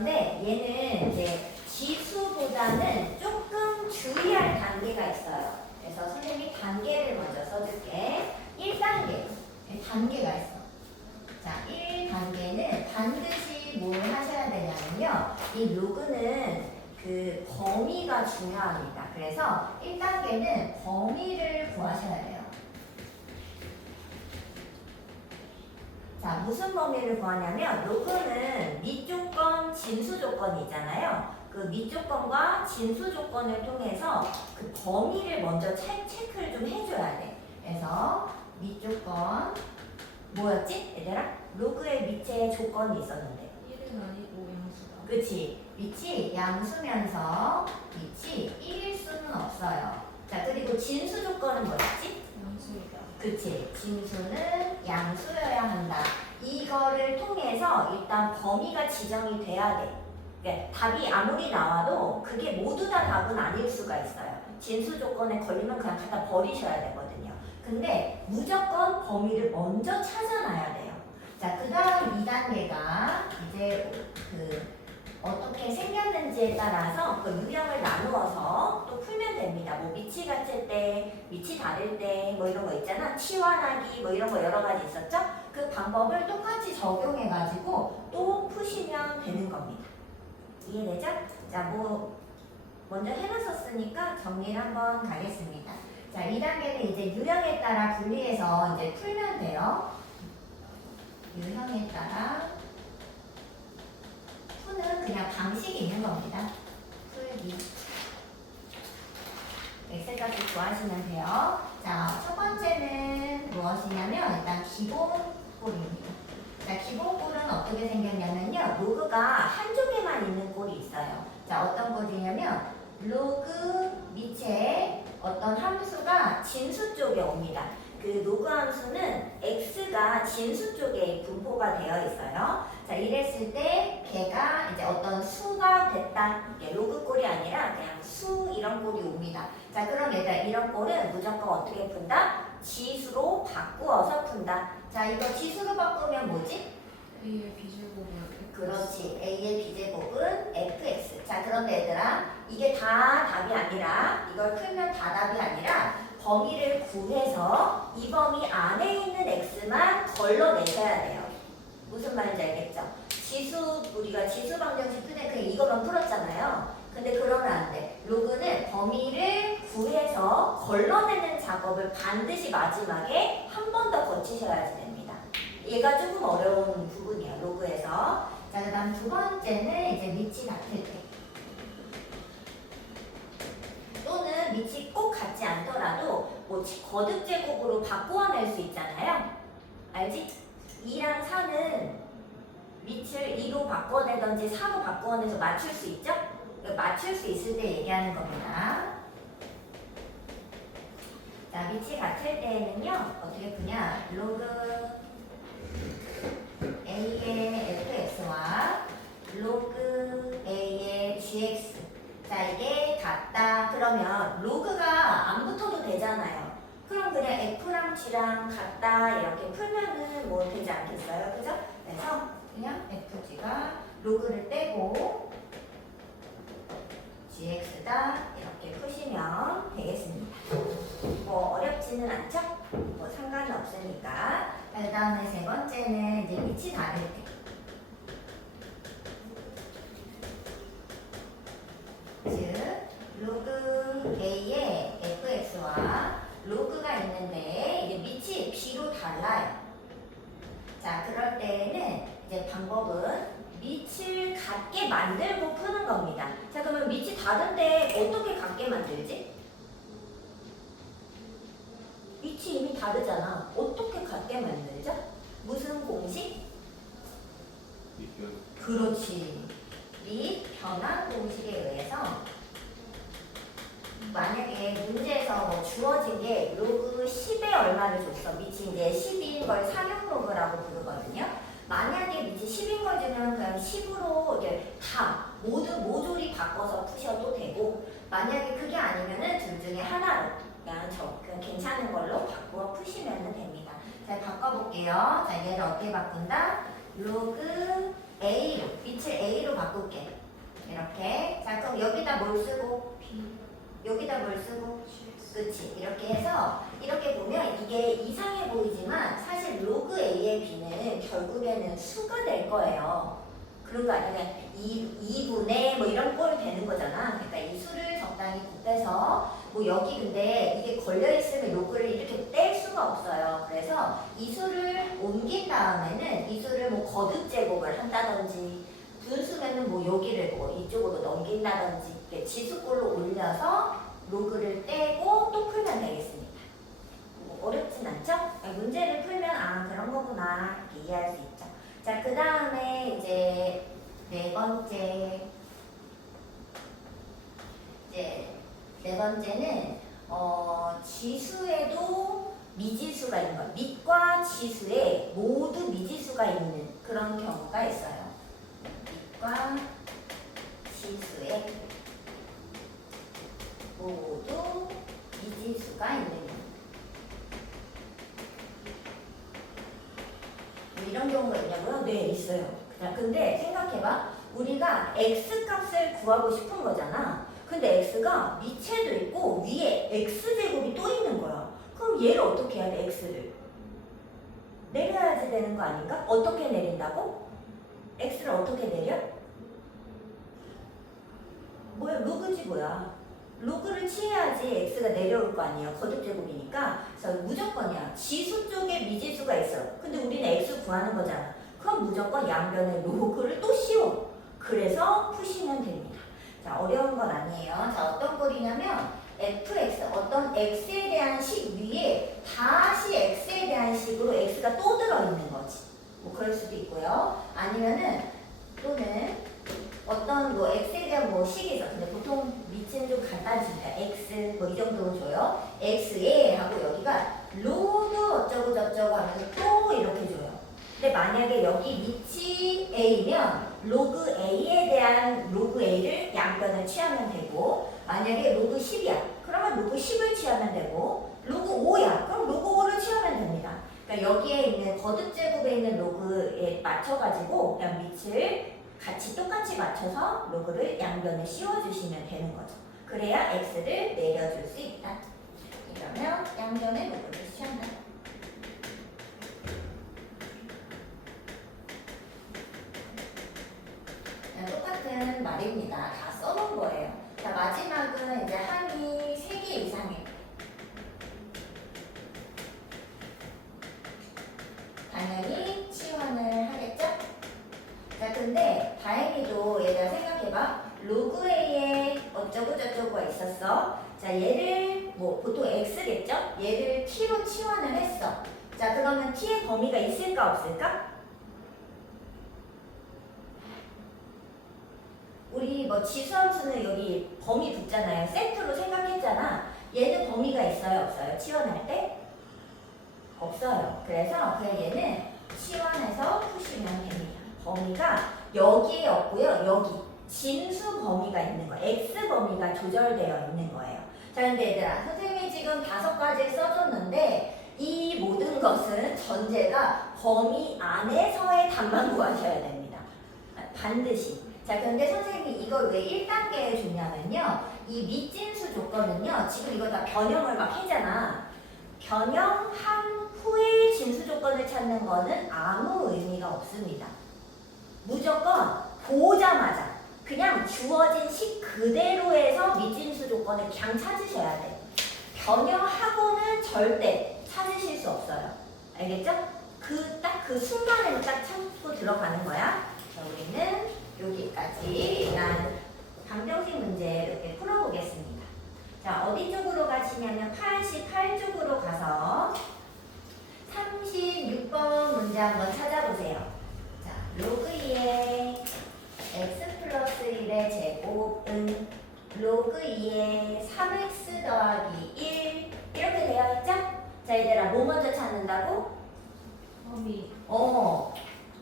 그런데 얘는 이제 지수보다는 조금 주의할 단계가 있어요. 그래서 선생님이 단계를 먼저 써줄게. 1단계. 단계가 있어. 자, 1단계는 반드시 뭘 하셔야 되냐면요. 이 로그는 그 범위가 중요합니다. 그래서 1단계는 범위를 구하셔야 돼요. 자, 무슨 범위를 구하냐면 로그는 밑조건, 진수조건이 있잖아요. 그 밑조건과 진수조건을 통해서 그 범위를 먼저 체크를 좀 해줘야 돼. 그래서 밑조건 뭐였지? 얘들아? 로그의 밑에 조건이 있었는데 1은 아니고 양수다. 그치? 밑이 양수면서 밑이 1일 수는 없어요. 자, 그리고 진수 조건은 뭐였지? 양수이다. 그치? 진수는 양수여야 한다. 이거를 통해서 일단 범위가 지정이 돼야 돼. 그러니까 답이 아무리 나와도 그게 모두 다 답은 아닐 수가 있어요. 진수 조건에 걸리면 그냥 갖다 버리셔야 되거든요. 근데 무조건 범위를 먼저 찾아놔야 돼요. 자, 그 다음 2단계가 이제 어떻게 생겼는지에 따라서 그 유형을 나누어서 또 풀면 됩니다. 뭐 밑이 같을 때, 밑이 다를 때, 뭐 이런 거 있잖아. 치환하기, 뭐 이런 거 여러 가지 있었죠? 그 방법을 똑같이 적용해가지고 또 푸시면 되는 겁니다. 이해되죠? 자, 뭐 먼저 해놨었으니까 정리를 한번 가겠습니다. 자, 2단계는 이제 유형에 따라 분리해서 이제 풀면 돼요. 유형에 따라 푸는 그냥 방식이 있는 겁니다. 풀기. 엑셀 값을 구하시면 돼요. 자, 첫 번째는 무엇이냐면 일단 기본꼴입니다. 자, 기본꼴은 어떻게 생겼냐면요. 로그가 한쪽에만 있는 꼴이 있어요. 자, 어떤 꼴이냐면 로그 밑에 어떤 함수가 진수 쪽에 옵니다. 그 로그 함수는 x가 진수 쪽에 분포가 되어 있어요. 자, 이랬을 때 걔가 이제 어떤 수가 됐다. 로그 꼴이 아니라 그냥 수 이런 꼴이 옵니다. 자, 그럼 얘들 이런 꼴은 무조건 어떻게 푼다? 지수로 바꾸어서 푼다. 자, 이거 지수로 바꾸면 뭐지? A의 비제곱은 그렇지. A의 비제곱은 fx. 자, 그런데 얘들아, 이게 다 답이 아니라, 이걸 풀면 다 답이 아니라 범위를 구해서 이 범위 안에 있는 x만 걸러내셔야 돼요. 무슨 말인지 알겠죠? 우리가 지수 방정식 풀 때 그냥 이것만 풀었잖아요. 근데 그러면 안 돼. 로그는 범위를 구해서 걸러내는 작업을 반드시 마지막에 한 번 더 거치셔야지 됩니다. 얘가 조금 어려운 부분이에요. 로그에서. 자, 그 다음 두 번째는 이제 밑이 같을 때. 또는 밑이 꼭 같지 않더라도 뭐 거듭 제곱으로 바꾸어낼 수 있잖아요. 알지? 2랑 4는 밑을 2로 바꿔내던지 4로 바꿔내서 맞출 수 있죠? 맞출 수 있을 때 얘기하는 겁니다. 자, 밑이 같을 때에는요, 어떻게 푸냐? 로그 A의 fx와 로그 A의 gx. 자, 이게 같다. 그러면 로그가 안 붙어도 되잖아요. 그럼 그냥 f랑 g랑 같다 이렇게 풀면은 뭐 되지 않겠어요? 그죠? 그래서 그냥 fg가 로그를 빼고 gx다 이렇게 푸시면 되겠습니다. 뭐 어렵지는 않죠? 뭐 상관은 없으니까. 그 다음에 세 번째는 이제 밑이 다를 때. 즉 로그 A의 fx와 로그가 있는데 이제 밑이 b로 달라요. 자, 그럴 때에는 이제 방법은 밑을 같게 만들고 푸는 겁니다. 자, 그러면 밑이 다른데 어떻게 같게 만들지? 밑이 이미 다르잖아. 어떻게 같게 만들죠? 무슨 공식? 그렇지. 밑 변환 공식에 의해서 만약에 문제에서 뭐 주어진 게 로그 10에 얼마를 줬어. 밑이 이제 10인 걸 상용로그라고 부르거든요. 만약에 밑이 10인 걸 주면 그냥 10으로 이렇게 다 모조리 바꿔서 푸셔도 되고, 만약에 그게 아니면은 둘 중에 하나로 그냥 괜찮은 걸로 바꾸어 푸시면 됩니다. 자, 바꿔볼게요. 자, 얘를 어떻게 바꾼다? 로그 A로, 빛을 A로 바꿀게. 이렇게. 자, 그럼 여기다 뭘 쓰고? B 여기다 뭘 쓰고? GX 그치. 이렇게 해서, 이렇게 보면 이게 이상해 보이지만 사실 로그 A의 B는 결국에는 수가 될 거예요. 그런 거 아니면 2분의 뭐 이런 꼴 되는 거잖아. 그러니까 이 수를 적당히 곱해서 뭐 여기 근데 이게 걸려있으면 로그를 이렇게 뗄 수가 없어요. 그래서 이 수를 옮긴 다음에는 이 수를 뭐 거듭 제곱을 한다든지 분수면은 뭐 여기를 뭐 이쪽으로 넘긴다든지 이렇게 지수꼴로 올려서 로그를 떼고 또 풀면 되겠습니다. 뭐 어렵진 않죠? 문제를 풀면 아 그런 거구나 이렇게 이해할 수 있죠. 자, 그 다음에 이제 네 번째는 지수에도 미지수가 있는 거예요. 밑과 지수에 모두 미지수가 있는 그런 경우가 있어요. 밑과 지수에 모두 미지수가 있는 경우. 뭐 이런 경우가 있냐고요? 네, 있어요. 근데 생각해봐. 우리가 x 값을 구하고 싶은 거잖아. 근데 x가 밑에도 있고 위에 x제곱이 또 있는 거야. 그럼 얘를 어떻게 해야 돼? x를 내려야지 되는 거 아닌가? 어떻게 내린다고? x를 어떻게 내려? 뭐야? 로그지 뭐야? 로그를 취해야지 x가 내려올 거 아니에요. 거듭제곱이니까. 그래서 무조건이야. 지수 쪽에 미지수가 있어. 근데 우리는 x 구하는 거잖아. 그럼 무조건 양변에 로그를 또 씌워. 그래서 푸시면 됩니다. 자, 어려운 건 아니에요. 자, 어떤 꼴이냐면 fx, 어떤 x에 대한 식 위에 다시 x에 대한 식으로 x가 또 들어있는 거지. 뭐 그럴 수도 있고요. 아니면은 또는 어떤 뭐 x에 대한 뭐 식이 있어. 근데 보통 밑은 좀 간단해집니다. x 뭐 이 정도로 줘요. x에 하고 여기가 로그 어쩌고 저쩌고 하면서 또 이렇게 줘요. 근데 만약에 여기 밑이 a면 로그 a에 대한 로그 a를 양변을 취하면 되고, 만약에 로그 10이야. 그러면 로그 10을 취하면 되고, 로그 5야. 그럼 로그 5를 취하면 됩니다. 그러니까 여기에 있는 거듭제곱에 있는 로그에 맞춰가지고 그냥 밑을 같이 똑같이 맞춰서 로그를 양변에 씌워주시면 되는 거죠. 그래야 x를 내려줄 수 있다. 이러면 양변에 로그를 씌운다. 똑같은 말입니다. 다 써놓은 거예요. 자, 마지막은 이제 항이 3개 이상해. 당연히 치환을 하겠죠? 자, 근데 다행히도 얘들아 생각해봐. 로그 A에 어쩌고 저쩌고가 있었어. 자, 얘를 뭐 보통 X겠죠? 얘를 T로 치환을 했어. 자, 그러면 T의 범위가 있을까 없을까? 우리 뭐 지수함수는 여기 범위 붙잖아요. 세트로 생각했잖아. 얘는 범위가 있어요, 없어요? 치환할 때? 없어요. 그래서 그냥 얘는 치환해서 푸시면 됩니다. 범위가 여기에 없고요. 여기 진수 범위가 있는 거예요. x 범위가 조절되어 있는 거예요. 자, 근데 얘들아, 선생님이 지금 5가지를 써줬는데 이 모든 것은 전제가 범위 안에서의 답만 구하셔야 됩니다. 반드시. 자, 근데 선생님이 이걸 왜 1단계에 줬냐면요. 이 밑진수 조건은요. 지금 이거 다 변형을 막 했잖아. 변형한 후에 진수 조건을 찾는 거는 아무 의미가 없습니다. 무조건 보자마자 그냥 주어진 식 그대로 해서 미진수 조건을 그냥 찾으셔야 돼. 변형하고는 절대 찾으실 수 없어요. 알겠죠? 딱 그 순간에 딱 찾고 들어가는 거야. 자, 우리는 여기까지 일단 방정식 문제 이렇게 풀어보겠습니다. 자, 어디 쪽으로 가시냐면 88쪽으로 가서 36번 문제 한번 찾아보세요. 자, 로그 2의 x 플러스 1의 제곱은 로그 2의 3x 더하기 1 이렇게 되어 있죠? 자, 얘들아 뭐 먼저 찾는다고? 범위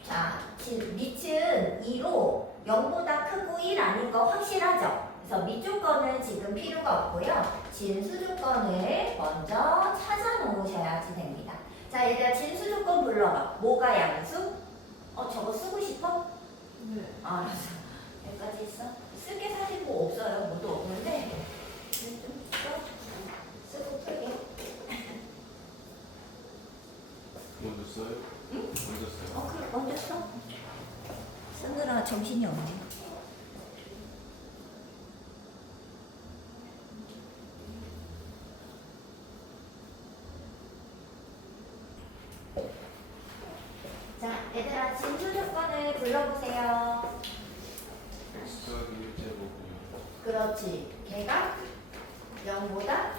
자, 밑은 2로 0보다 크고 1 아닌 거 확실하죠? 그래서 밑 조건은 지금 필요가 없고요. 진수 조건을 먼저 찾아 놓으셔야지 됩니다. 자, 얘들아 진수 조건 불러봐. 뭐가 양수? 저거 쓰고 싶어? 네. 알았어. 여기까지 있어? 쓸 게 사실 뭐 없어요. 뭐도 없는데 좀 쓰고 풀게. 먼저 써요? 응? 먼저 써요? 그래 먼저 써. 쓰느라 정신이 없네. 자, 얘들아 진수 조건을 불러보세요. x 더하기 1제곱이요. 그렇지. 걔가 0보다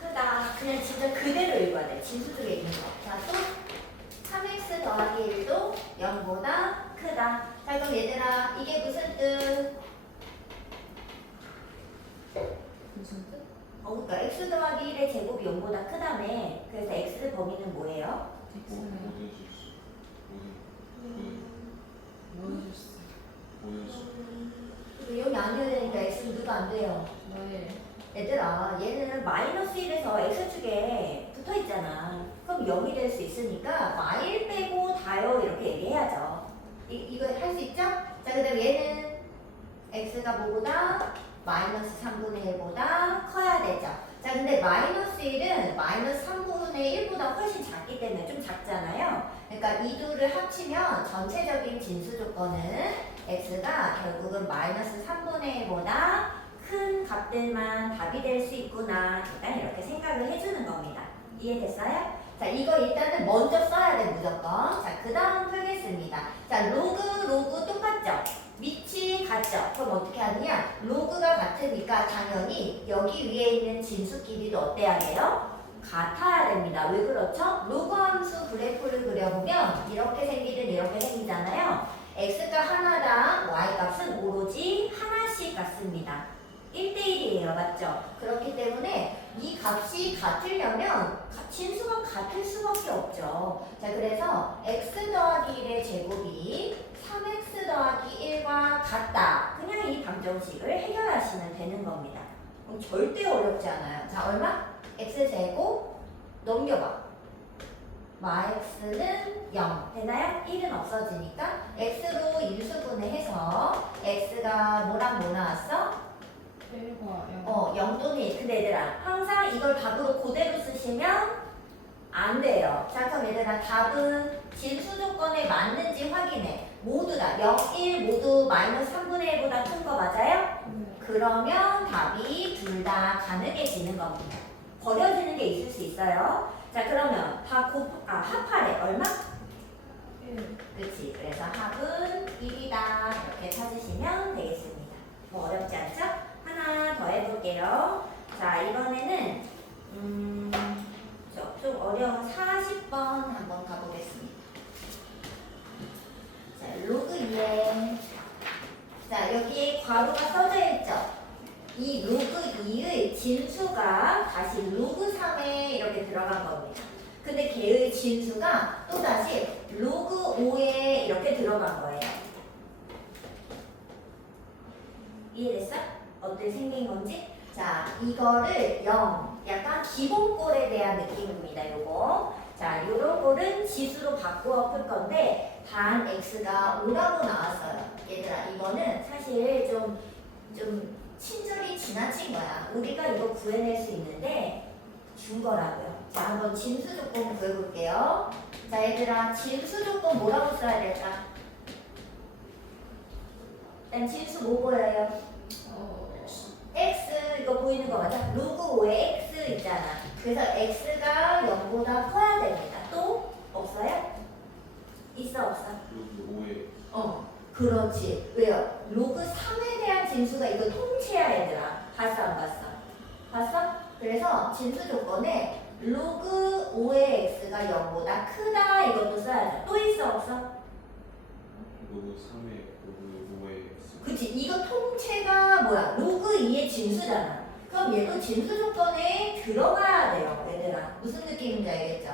크다. 그냥 진짜 그대로 읽어야 돼. 진수 쪽에 있는 거. 자, 또 3x 더하기 1도 0보다 크다. 자, 그럼 얘들아 이게 무슨 뜻? 무슨 뜻? 그러니까 x 더하기 1의 제곱이 0보다 크다며. 그래서 x 범위는 뭐예요? X는 모든 실수. 모든 수. 모든 수. 여기 아니어야 되니까 x는 누가 안 돼요. 네. 얘들아 얘는 마이너스 1에서 x축에 붙어있잖아. 그럼 0이 될 수 있으니까 마일 빼고 다요 이렇게 얘기해야죠. 이거 할 수 있죠? 자, 그 다음에 얘는 x가 뭐보다 마이너스 3분의 1보다 커야 되죠. 자, 근데 마이너스 1은 마이너스 3분의 1보다 훨씬 작기 때문에 좀 작잖아요. 그러니까 이 둘을 합치면 전체적인 진수 조건은 x가 결국은 마이너스 3분의 1보다 큰 값들만 답이 될 수 있구나. 일단 이렇게 생각을 해주는 겁니다. 이해됐어요? 자, 이거 일단은 먼저 써야 돼, 무조건. 자, 그 다음 풀겠습니다. 자, 로그 똑같죠? 밑이 같죠? 그럼 어떻게 하느냐? 로그가 같으니까 당연히 여기 위에 있는 진수 길이도 어때야 돼요? 같아야 됩니다. 왜 그렇죠? 로그 함수 그래프를 그려보면 이렇게 생기든 이렇게 생기잖아요. x가 하나당 y값은 오로지 하나씩 같습니다. 1대1이에요. 맞죠? 그렇기 때문에 이 값이 같으려면 진수가 같을 수밖에 없죠. 자, 그래서 x 더하기 1의 제곱이 3x 더하기 1과 같다. 그냥 이 방정식을 해결하시면 되는 겁니다. 그럼 절대 어렵지 않아요. 자, 얼마? x제곱 넘겨봐. x는 0 되나요? 1은 없어지니까 x로 인수분해 해서 x가 뭐랑 뭐 나왔어? 1과 0. 0 또는 1. 근데 얘들아 항상 이걸 답으로 그대로 쓰시면 안 돼요. 자, 그럼 얘들아 답은 진수 조건에 맞는지 확인해. 모두 다 0, 1 모두 마이너스 3분의 1보다 큰 거 맞아요? 네. 그러면 답이 둘 다 가능해지는 겁니다. 버려지는 게 있을 수 있어요. 자, 그러면 합하래. 얼마? 1. 그치. 그래서 합은 1이다. 이렇게 찾으시면 되겠습니다. 뭐 어렵지 않죠? 하나 더 해볼게요. 자, 이번에는 좀 어려운 40번 한번 가보겠습니다. 자, 로그 2에 자, 여기에 괄호가 써져 있죠? 이 로그 2의 진수가 다시 로그 3에 이렇게 들어간 겁니다. 근데 걔의 진수가 또다시 로그 5에 이렇게 들어간 거예요. 이해됐어? 어떻게 생긴 건지? 자, 이거를 0, 약간 기본꼴에 대한 느낌입니다, 요거. 자, 요런 꼴은 지수로 바꾸어 풀 건데, 단 x가 5라고 나왔어요. 얘들아, 이거는 사실 좀 친절히 지나친 거야. 우리가 이거 구해낼 수 있는데, 준 거라고요. 자, 한번 진수 조건 구해볼게요. 자, 얘들아, 진수 조건 뭐라고 써야 될까? 일단 진수 뭐 보여요? x 이거 보이는 거 맞아? 로그 5에 x 있잖아. 그래서 x가 0보다 커야 됩니다. 또 없어요? 있어 없어? 로그 5에 그렇지. 왜요? 로그 3에 대한 진수가 이거 통째야 얘들아. 봤어 안 봤어? 봤어? 그래서 진수 조건에 로그 5의 x가 0보다 크다 이것도 써야죠. 또 있어 없어? 로그 3에 로그 5에 그치. 이거 통째가 뭐야? 로그 2의 진수잖아. 그럼 얘도 진수 조건에 들어가야 돼요. 얘들아. 무슨 느낌인지 알겠죠?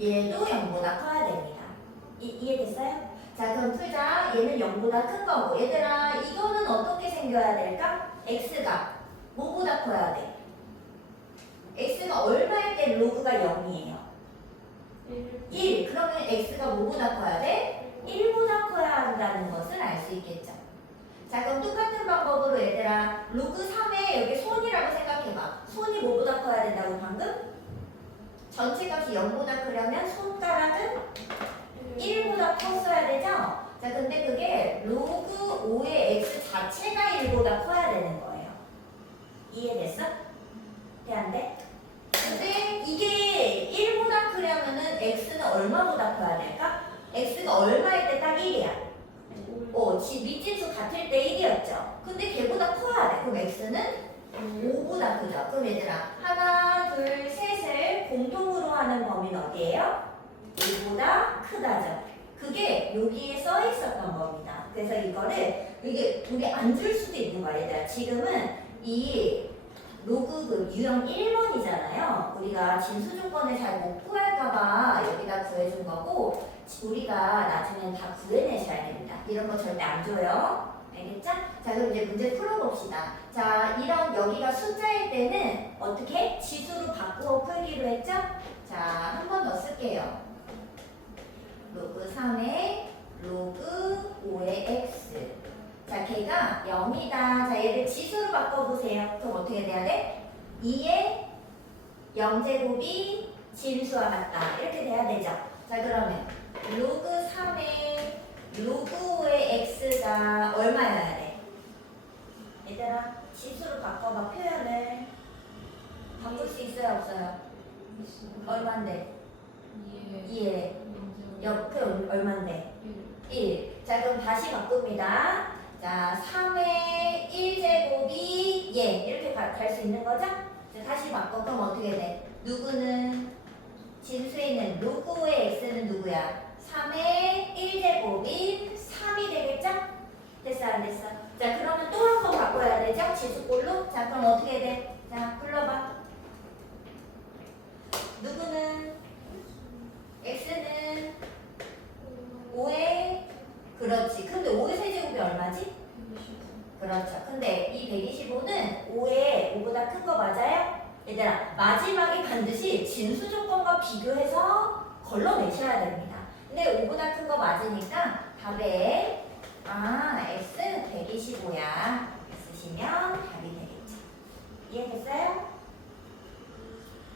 얘도 0보다 커야 됩니다. 이해됐어요? 자, 그럼 풀자. 얘는 0보다 큰 거고. 얘들아, 이거는 어떻게 생겨야 될까? x가 뭐보다 커야 돼? x가 얼마일 때 로그가 0이에요? 1. 그러면 x가 뭐보다 커야 돼? 1보다 커야 한다는 것을 알 수 있겠죠. 자, 그럼 똑같은 방법으로 얘들아 로그 3에 여기 손이라고 생각해봐. 손이 뭐보다 커야 된다고 방금? 전체 값이 0보다 크려면 손가락은 1보다 컸어야 되죠? 자, 근데 그게 로그 5의 x 자체가 1보다 커야 되는 거예요. 이해됐어? 돼, 안 돼? 근데 이게 1보다 크려면은 x는 얼마보다 커야 될까? x가 얼마일 때 딱 1이야? 밑진수 같을 때 1이었죠? 근데 걔보다 커야 돼. 그럼 x는 5보다 크죠? 그럼 얘들아 하나, 둘, 셋을 공통으로 하는 범위는 어디예요? 1보다 크다죠. 그게 여기에 써 있었던 겁니다. 그래서 이거를 이게 우리 안 줄 수도 있는 거야. 얘들아 지금은 이 로그 그 유형 1번이잖아요. 우리가 진수 조건을 잘 못 구할까봐 여기다 구해준 거고 우리가 나중엔 다 구해내셔야 됩니다. 이런 거 절대 안 줘요. 알겠죠? 자, 그럼 이제 문제 풀어봅시다. 자, 이런 여기가 숫자일 때는 어떻게? 지수로 바꾸어 풀기로 했죠? 자, 한 번 더 쓸게요. 로그 3의 로그 5의 x. 자, 걔가 0이다. 자, 얘를 지수로 바꿔보세요. 그럼 어떻게 돼야 돼? 2의 0제곱이 진수와 같다. 이렇게 돼야 되죠? 자, 그러면 로그 3의 로그 5의 x가 얼마여야 돼? 얘들아, 지수로 바꿔봐, 표현을. 바꿀 수 있어요, 없어요? 얼만데? 2에 옆에 얼만데? 1. 자, 그럼 다시 바꿉니다. 자, 3의 1제곱이 이렇게 갈 수 있는 거죠? 자, 다시 바꿔. 그럼 어떻게 돼? 누구는? 진수에 있는 로그 5의 x는 누구야? 3의 1제곱인 3이 되겠죠? 됐어, 안 됐어? 자, 그러면 또 한 번 바꿔야 되죠? 지수꼴로? 자, 그럼 어떻게 돼? 자, 불러봐. 누구는? x는 5의 그렇지. 근데 5의 세제곱이 얼마지? 그렇죠. 근데 이 125는 5보다 큰 거 맞아요? 얘들아, 마지막에 반드시 진수 조건과 비교해서 걸러내셔야 됩니다. 근데 5보다 큰 거 맞으니까 답에 x 125야 쓰시면 답이 되겠죠. 이해됐어요?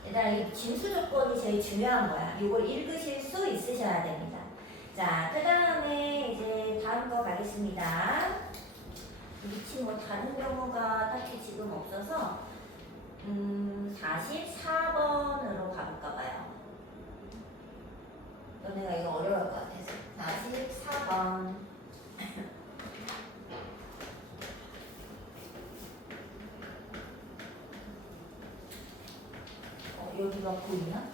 얘들아, 이 진수 조건이 제일 중요한 거야. 이걸 읽으실 수 있으셔야 됩니다. 자, 그 다음에 이제 다음 거 가겠습니다. 미친 뭐 다른 경우가 딱히 지금 없어서 44번으로 가볼까 봐요. 너네가 이거 어려울 것 같아서 44번. 여기가 보이나?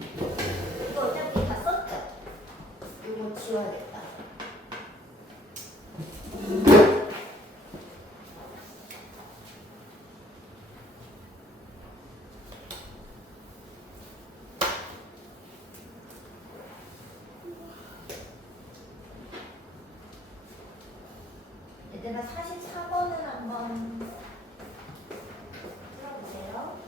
이거 어차피 다 썼죠? 이거 지워야겠다. 얘들아, 44번을 한번 풀어보세요.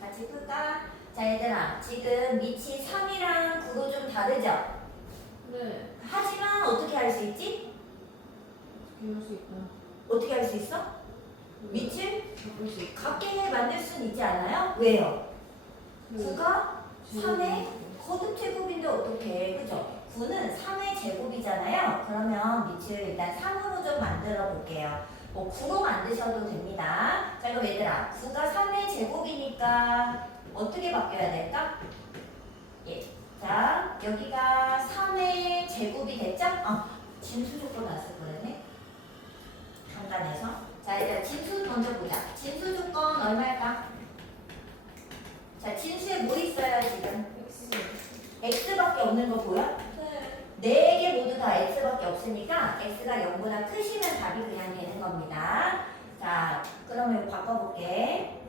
같이 풀까? 자, 얘들아, 지금 밑이 3이랑 9도 좀 다르죠? 네. 하지만 어떻게 할 수 있지? 이럴 수 있다. 어떻게 할 수 있어? 밑을 바꿀 수 있다. 같게 만들 순 있지 않아요? 왜요? 9가 3의 거듭 제곱인데 어떻게, 그죠? 9는 3의 제곱이잖아요. 그러면 밑을 일단 3으로 좀 만들어 볼게요. 뭐 9로 만드셔도 됩니다. 자, 그럼 얘들아, 9가 3의 제곱이니까 어떻게 바뀌어야 될까? 예. 자, 여기가 3의 제곱이 됐죠? 진수 조건 났을 거네. 잠깐해서. 자, 이제 진수 먼저 보자. 진수 조건 얼마일까? 자, 진수에 뭐 있어요, 지금? X. x밖에 없는 거 보여? 네. 4개 모두 다 x밖에 없으니까 x가 0보다 크시면 답이 그냥 되는 겁니다. 자, 그러면 이거 바꿔볼게.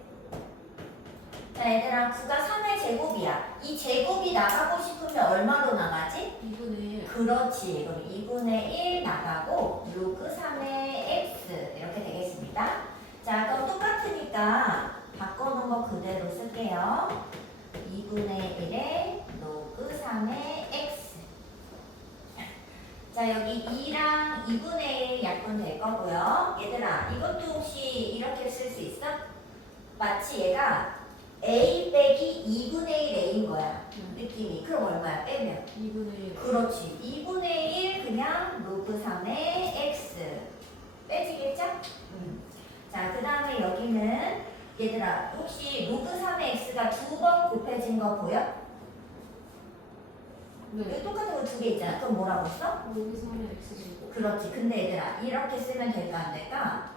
자, 얘들아, 9가 3의 제곱이야. 이 제곱이 나가고 싶으면 얼마로 나가지? 2분의 1. 그렇지. 그럼 2분의 1 나가고 로그 3의 x 이렇게 되겠습니다. 자, 그럼 똑같으니까 바꿔놓은 거 그대로 쓸게요. 2분의 1에 로그 3의 x. 자, 여기 2랑 2분의 1 약분될 거고요. 얘들아, 이것도 혹시 이렇게 쓸 수 있어? 마치 얘가 a 빼기 2분의 1 a인 거야. 느낌이. 그럼 얼마야? 빼면. 2분의 1. 그렇지. 2분의 1 그냥 로그 3의 x. 빼지겠죠? 자, 그 다음에 여기는 얘들아, 혹시 로그 3의 x가 2번 곱해진 거 보여? 여기 네. 똑같은 거 2개 있잖아. 그럼 뭐라고 써? 여기 3의 X 제곱. 그렇지. 근데 얘들아, 이렇게 쓰면 될까 안 될까?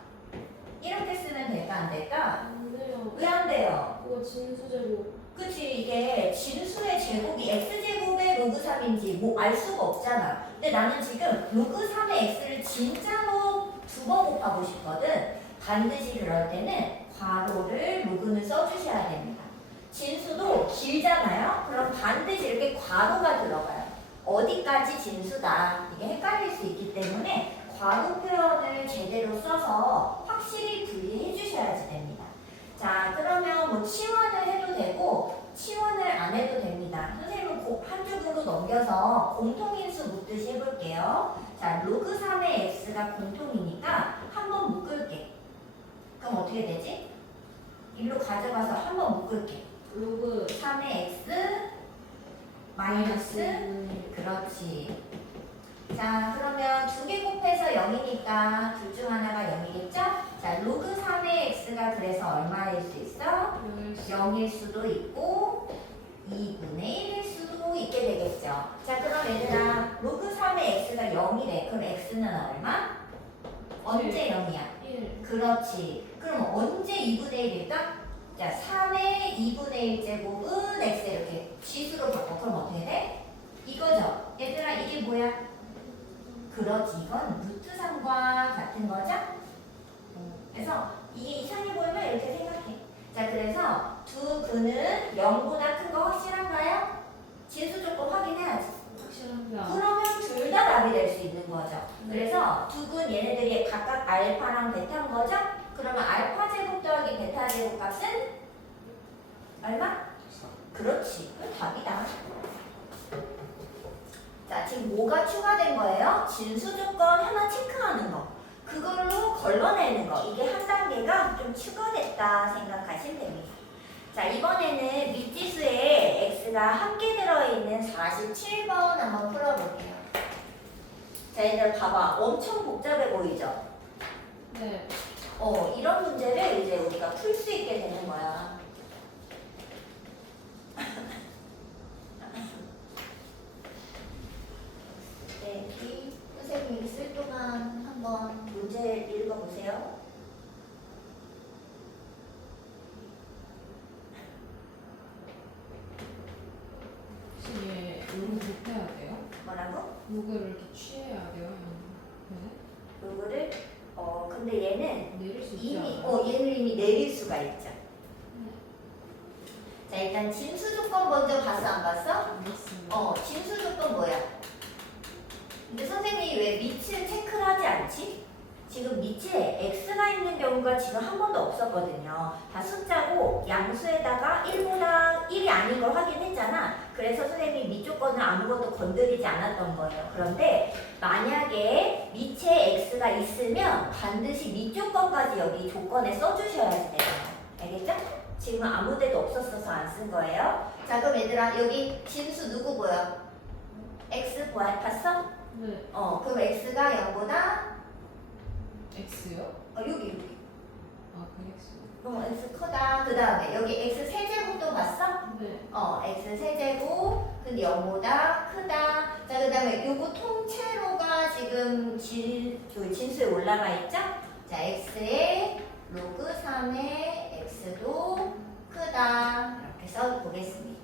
이렇게 쓰면 될까 안 될까? 안 돼요. 왜 안 돼요? 그거 진수 제곱. 그치, 이게 진수의 제곱이 x제곱의 로그 3인지 뭐 알 수가 없잖아. 근데 나는 지금 로그 3의 x를 진짜로 2번 곱하고 싶거든. 반드시 그럴 때는 괄호를 로그는 써주셔야 됩니다. 진수도 길잖아요. 그럼 반드시 이렇게 괄호가 들어가요. 어디까지 진수다. 이게 헷갈릴 수 있기 때문에 괄호 표현을 제대로 써서 확실히 분리해 주셔야지 됩니다. 자, 그러면 뭐 치환을 해도 되고 치환을 안 해도 됩니다. 선생님은 한 줄로 넘겨서 공통인수 묻듯이 해볼게요. 자, 로그 3의 x가 공통이니까 한번 묶을게. 그럼 어떻게 되지? 일로 가져가서 한번 묶을게. 로그 3의 x 마이너스 그렇지. 자, 그러면 2개 곱해서 0이니까 둘 중 하나가 0이겠죠? 자, 로그 3의 x가 그래서 얼마일 수 있어? 0일 수도 있고 2분의 1일 수도 있게 되겠죠. 자, 그럼 얘들아, 로그 3의 x가 0이래. 그럼 x는 얼마? 언제 0이야? 1. 그렇지. 그럼 언제 2분의 1일까? 자, 3의 2분의 1 제곱은 x 이렇게 지수로 바꿔. 그럼 어떻게 돼? 이거죠. 얘들아, 이게 뭐야? 그렇지. 이건 루트 3과 같은 거죠? 그래서 이게 이상해 보이면 이렇게 생각해. 자, 그래서 두 근은 0보다 큰 거 확실한가요? 진수 조건 확인해야지. 확실합니다. 그러면 둘 다 답이 될 수 있는 거죠. 그래서 두 근 얘네들이 각각 알파랑 베타인 거죠? 그러면 알파 제곱 더하기 베타 제곱 값은 얼마? 그렇지. 그 답이다. 자, 지금 뭐가 추가된 거예요? 진수 조건 하나 체크하는 거. 그걸로 걸러내는 거. 이게 한 단계가 좀 추가됐다 생각하시면 됩니다. 자, 이번에는 미지수에 x가 함께 들어있는 47번 한번 풀어볼게요. 자, 얘들 봐봐. 엄청 복잡해 보이죠? 네. 이런 문제를 이제 우리가 풀 수 있게 되는 거야. 네, 이 선생님이 쓸 동안 한번 문제 읽어보세요. 혹시 얘 로그 곱해야 돼요? 뭐라고? 로그를 이렇게 취해야 돼요? 요거를 근데 얘는 내릴 수 있지 이미 않아요? 얘는 이미 내릴 수가 있죠. 네. 자, 일단 진수 조건 먼저 봤어 안 봤어? 알겠습니다. 진수 조건 뭐야? 근데 선생님이 왜 밑을 체크를 하지 않지? 지금 밑에 x가 있는 경우가 지금 한 번도 없었거든요. 다 숫자고 양수에다가 1보다 1이 아닌 걸 확인했잖아. 그래서 선생님이 밑 조건을 아무것도 건드리지 않았던 거예요. 그런데 만약에 밑에 x가 있으면 반드시 밑 조건까지 여기 조건에 써주셔야지 돼요. 알겠죠? 지금 아무 데도 없었어서 안 쓴 거예요. 자, 그럼 얘들아, 여기 진수 누구 보여? x 봤어? 네. 그럼 x가 0보다 X요? 여기. 아, 그 X. 그럼 x 크다. 그 다음에 여기 x 세제곱도 봤어? 네. x 세제곱. 근데 0보다 크다. 자, 그 다음에 요거 통째로가 지금 진수에 올라가 있죠? 자, 자, x의 로그 3의 x도 크다. 이렇게 써보겠습니다.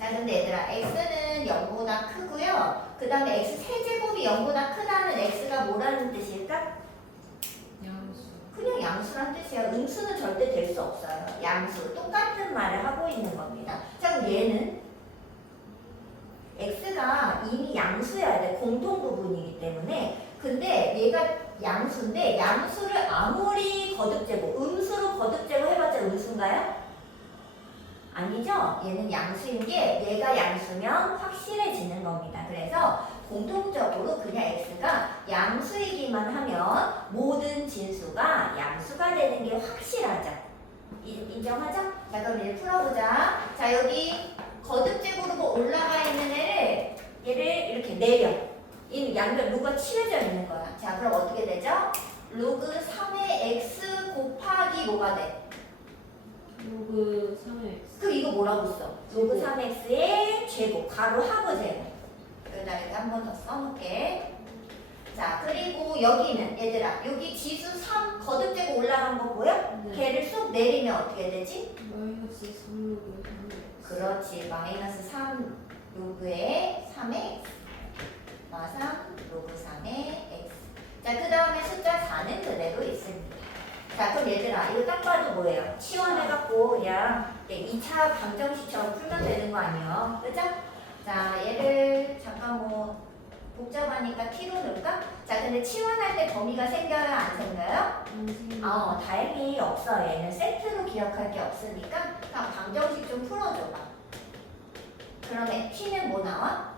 자, 근데 얘들아, x는 0보다 크고요. 그 다음에 x 세제곱이 0보다 크다는 x가 뭐라는 뜻일까? 양수. 그냥 양수란 뜻이야. 음수는 절대 될 수 없어요. 양수. 똑같은 말을 하고 있는 겁니다. 자, 그럼 얘는 x가 이미 양수여야 돼. 공통 부분이기 때문에. 근데 얘가 양수인데 양수를 아무리 거듭제곱, 음수로 거듭제곱 해봤자 음수인가요? 아니죠? 얘는 양수인 게 얘가 양수면 확실해지는 겁니다. 그래서 공통적으로 그냥 x가 양수이기만 하면 모든 진수가 양수가 되는 게 확실하죠. 인정하죠? 자, 그럼 이제 풀어보자. 자, 여기 거듭제곱으로 올라가 있는 얘를 이렇게 내려. 이 양변 로그가 칠해져 있는 거야. 자, 그럼 어떻게 되죠? 로그 3의 x 곱하기 뭐가 돼? 로그 3의 x. 그 이거 뭐라고 써? 로그 3x의 제곱, 가로 하고 제곱. 여기다 이렇게 한 번 더 써놓을게. 자, 그리고 여기는 얘들아, 여기 지수 3 거듭제곱 올라간 거 보여? 네. 걔를 쑥 내리면 어떻게 되지? 마이너스 3로그 3의 x. 그렇지, 마이너스 3 로그의 3의 x. 3 로그 3의 x. 자, 그 다음에 숫자 4는 그대로 있습니다. 자, 그럼 얘들아, 이거 딱 봐도 뭐예요? 치환해갖고 그냥 2차 방정식처럼 풀면 되는 거 아니에요? 그죠? 자, 얘를 잠깐 뭐 복잡하니까 t로 넣을까? 자, 근데 치환할 때 범위가 생겨요? 안 생겨요? 다행히 없어요. 얘는 세트로 기억할 게 없으니까 그냥 방정식 좀 풀어줘봐. 그러면 t는 뭐 나와?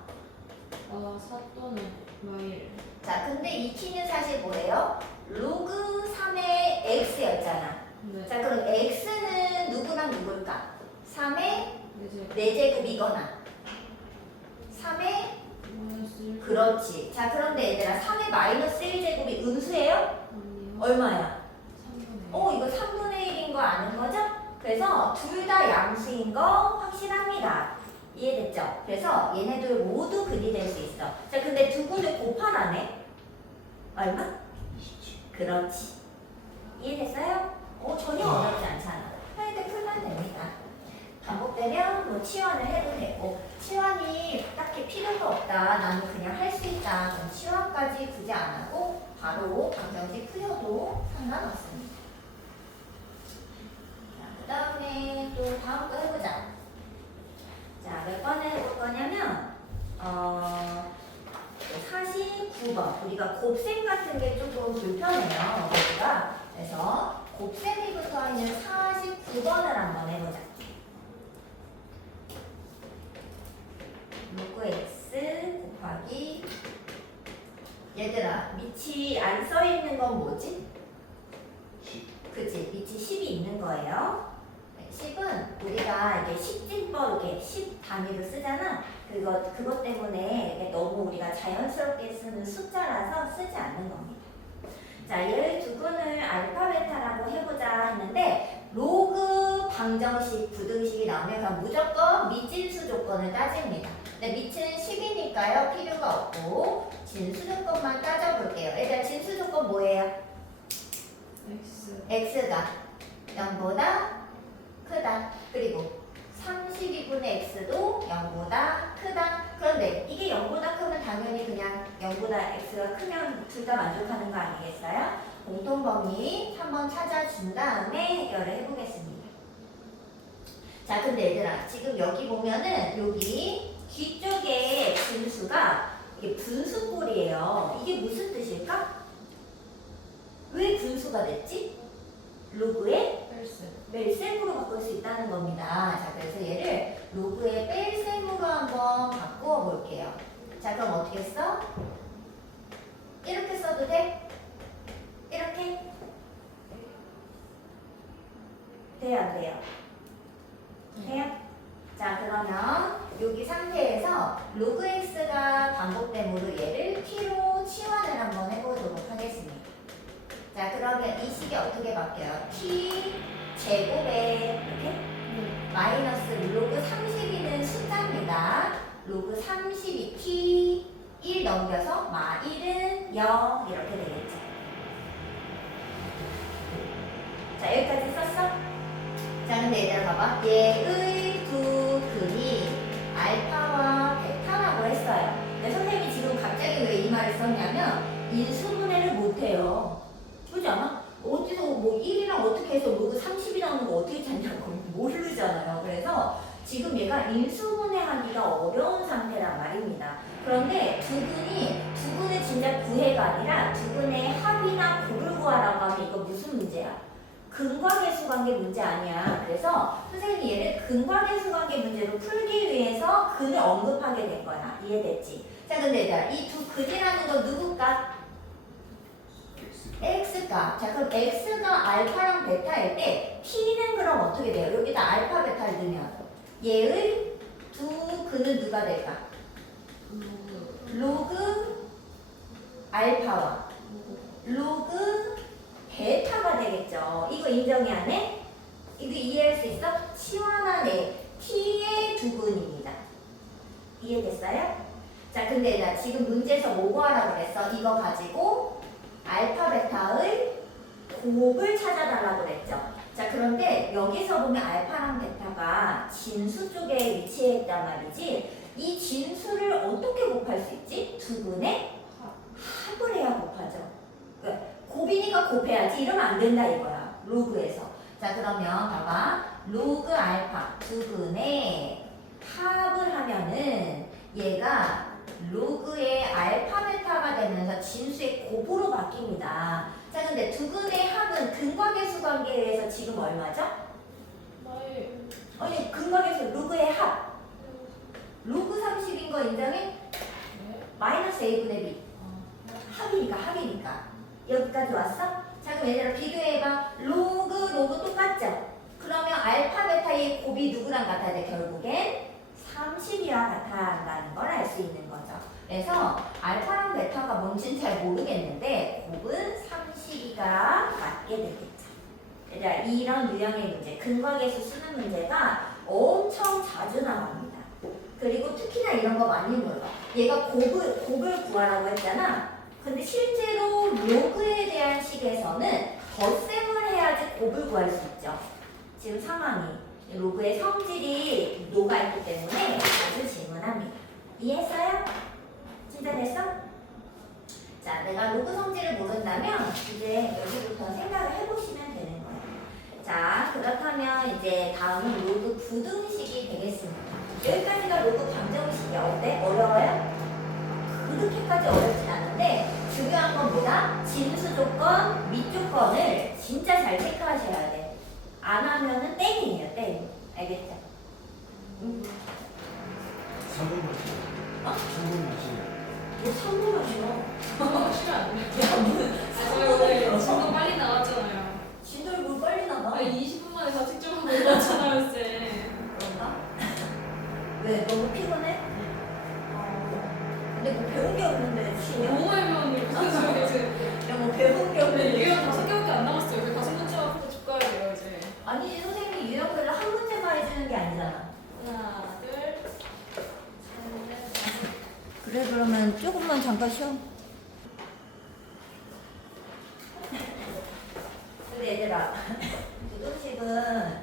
4 또는 마일. 자, 근데 이 t는 사실 뭐예요? 로그 3의 x였잖아. 네. 자, 그럼 x는 누구랑 누굴까? 3의 이제 4제곱이거나 3의 마이너스 1. 그렇지. 자, 그런데 얘들아 3의 마이너스 1제곱이 음수예요? 아니요. 얼마야? 3분의 1. 이거 3분의 1인 거 아는 거죠? 그래서 둘 다 양수인 거 확실합니다. 이해됐죠? 그래서 얘네들 모두 근이 될 수 있어. 자, 근데 두 군을 곱하라네? 얼마? 27. 그렇지. 이해됐어요? 전혀 어렵지 않잖아. 할때 풀면 됩니다. 반복되면 뭐 치환을 해도 되고, 치환이 딱히 필요가 없다, 나는 그냥 할 수 있다, 그럼 치환까지 굳이 안 하고 바로 방정식 풀려도 상관없습니다. 자, 그 다음에 또 다음 거 해보자. 자, 몇 번에 해볼 거냐면 49번. 우리가 곱셈 같은 게 조금 불편해요. 우리가. 그래서 곱셈이 붙어 있는 49번을 한번 해보자. 로그 x 곱하기 얘들아, 밑이 안 써 있는 건 뭐지? 10. 그치? 밑이 10이 있는 거예요. 10은 우리가 이게 10진법 이렇게 10 단위로 쓰잖아. 그것 때문에 이게 너무 우리가 자연스럽게 쓰는 숫자라서 쓰지 않는 겁니다. 자, 12군을 알파 베타라고 해보자 했는데 로그 방정식 부등식이 나오면 그럼 무조건 미진수 조건을 따집니다. 근데 밑은 10이니까요 필요가 없고 진수 조건만 따져볼게요. 일단 진수 조건 뭐예요? x. x가 0보다 크다. 그리고 32분의 x도 0보다 크다. 그런데 이게 0보다 크면 당연히 그냥 0보다 x가 크면 둘 다 만족하는 거 아니겠어요? 공통범위 한번 찾아준 다음에 해결을 해보겠습니다. 자, 근데 얘들아, 지금 여기 보면은 여기 뒤쪽에 진수가 이게 분수꼴이에요. 이게 무슨 뜻일까? 왜 분수가 됐지? 로그의 뺄셈으로 바꿀 수 있다는 겁니다. 자, 그래서 얘를 로그의 뺄셈으로 한번 바꾸어 볼게요. 자, 그럼 어떻게 써? 이렇게 써도 돼? 이렇게? 돼요, 안 돼요? 돼요? 자, 그러면 여기 상태에서 로그 x가 반복됨으로 얘를 t로 치환을 한번 해보도록 하겠습니다. 자, 그러면 이 식이 어떻게 바뀌어요? t 제곱에 이렇게 마이너스 로그 32는 숫자입니다. 로그 32t 1 넘겨서 마 1은 0 이렇게 되겠죠. 자, 여기까지 썼어? 자, 근데 얘들아 봐봐. 얘의 두 근이 알파와 베타라고 했어요. 근데 선생님이 지금 갑자기 왜 이 말을 썼냐면 인수분해를 못해요. 그렇지 않아? 어디서 뭐 1이랑 어떻게 해서 로그 30이 나오는 거 어떻게 찾냐고 모르잖아요. 그래서 지금 얘가 인수분해하기가 어려운 상태란 말입니다. 그런데 두 근을 진짜 구해가 아니라 두 근의 합이나 곱을 구하라고 하면 이거 무슨 문제야? 근과계수 관계 문제 아니야. 그래서 선생님이 얘를 근과계수 관계 문제로 풀기 위해서 근을 언급하게 된 거야. 이해됐지? 자, 근데 얘들아, 이 두 근이라는 거 누구까? x가. 자, 그럼 x가 알파랑 베타일 때 t는 그럼 어떻게 돼요? 여기다 알파 베타를 넣으면 얘의 두 근은 누가 될까? 로그 알파와 로그 베타가 되겠죠. 이거 인정이 안 해? 이거 이해할 수 있어? 치환한 t의 두 근입니다. 이해됐어요? 자, 근데 나 지금 문제에서 뭐 구하라고 그랬어? 이거 가지고 알파 베타의 곱을 찾아달라고 그랬죠. 자, 그런데 여기서 보면 알파랑 베타가 진수 쪽에 위치해 있단 말이지. 이 진수를 어떻게 곱할 수 있지? 두 근의 합을 해야 곱하죠. 곱이니까 곱해야지. 이러면 안 된다 이거야. 로그에서. 자, 그러면 봐봐. 로그 알파 두 근의 합을 하면은 얘가 로그의 알파 베타가 되면서 진수의 곱으로 바뀝니다. 자, 근데 두 근의 합은 근과계수 관계에 의해서 지금 얼마죠? 아니, 근과계수 로그의 합. 로그 30인 거 인정해? 마이너스 a분의 b. 합이니까. 여기까지 왔어? 자, 그럼 얘들아 비교해봐. 로그 똑같죠? 그러면 알파 베타의 곱이 누구랑 같아야 돼? 결국엔 30이와 같아라는 걸 알 수 있는 거죠. 그래서 알파랑 베타가 뭔지는 잘 모르겠는데 곱은 30이가 맞게 되겠죠. 얘들아, 이런 유형의 문제, 근과계수 쓰는 문제가 엄청 자주 나옵니다. 그리고 특히나 이런 거 많이 물어. 얘가 곱을 구하라고 했잖아. 근데 실제로 로그에 대한 식에서는 덧셈을 해야지 곱을 구할 수 있죠. 지금 상황이 로그의 성질이 녹아있기 때문에 자주 질문합니다. 이해했어요? 진단했어? 자, 내가 로그 성질을 모른다면 이제 여기부터 생각을 해보시면 되는 거예요. 자, 그렇다면 이제 다음은 로그 부등식이 되겠습니다. 여기까지가 로그 방정식이야. 어때? 어려워요? 그렇게까지 어렵진 않은데 중요한 건 뭐다? 진수 조건, 밑 조건을 진짜 잘 체크하셔야 돼. 안 하면은 땡이에요, 땡. 알겠죠? 3분만 쉬어. 어? 3분만 쉬어. 뭐 3분만 쉬어? 쉬면 안 돼. 야, 뭐 저희 원래 진도 빨리 나왔잖아요. 진도를 뭘 빨리 나가? 20분 만에 다 측정하고 이랬잖아요, 쌤. 그런가? 왜? 너무 피곤해? 근데 뭐 배운 게 없는데 지금 너무 많이 배웠는데 무슨 소리지? 야, 뭐 배운 게 없는데 유형 5개밖에 안 남았어요. 우리 가슴 문제 앞으로 집 가야 돼요, 이제. 아니지, 선생님이 유형별로 한 문제만 해주는 게 아니잖아. 하나, 둘, 셋, 넷, 다섯. 그래, 그러면 조금만 잠깐 쉬어. 근데 얘들아, 부등식은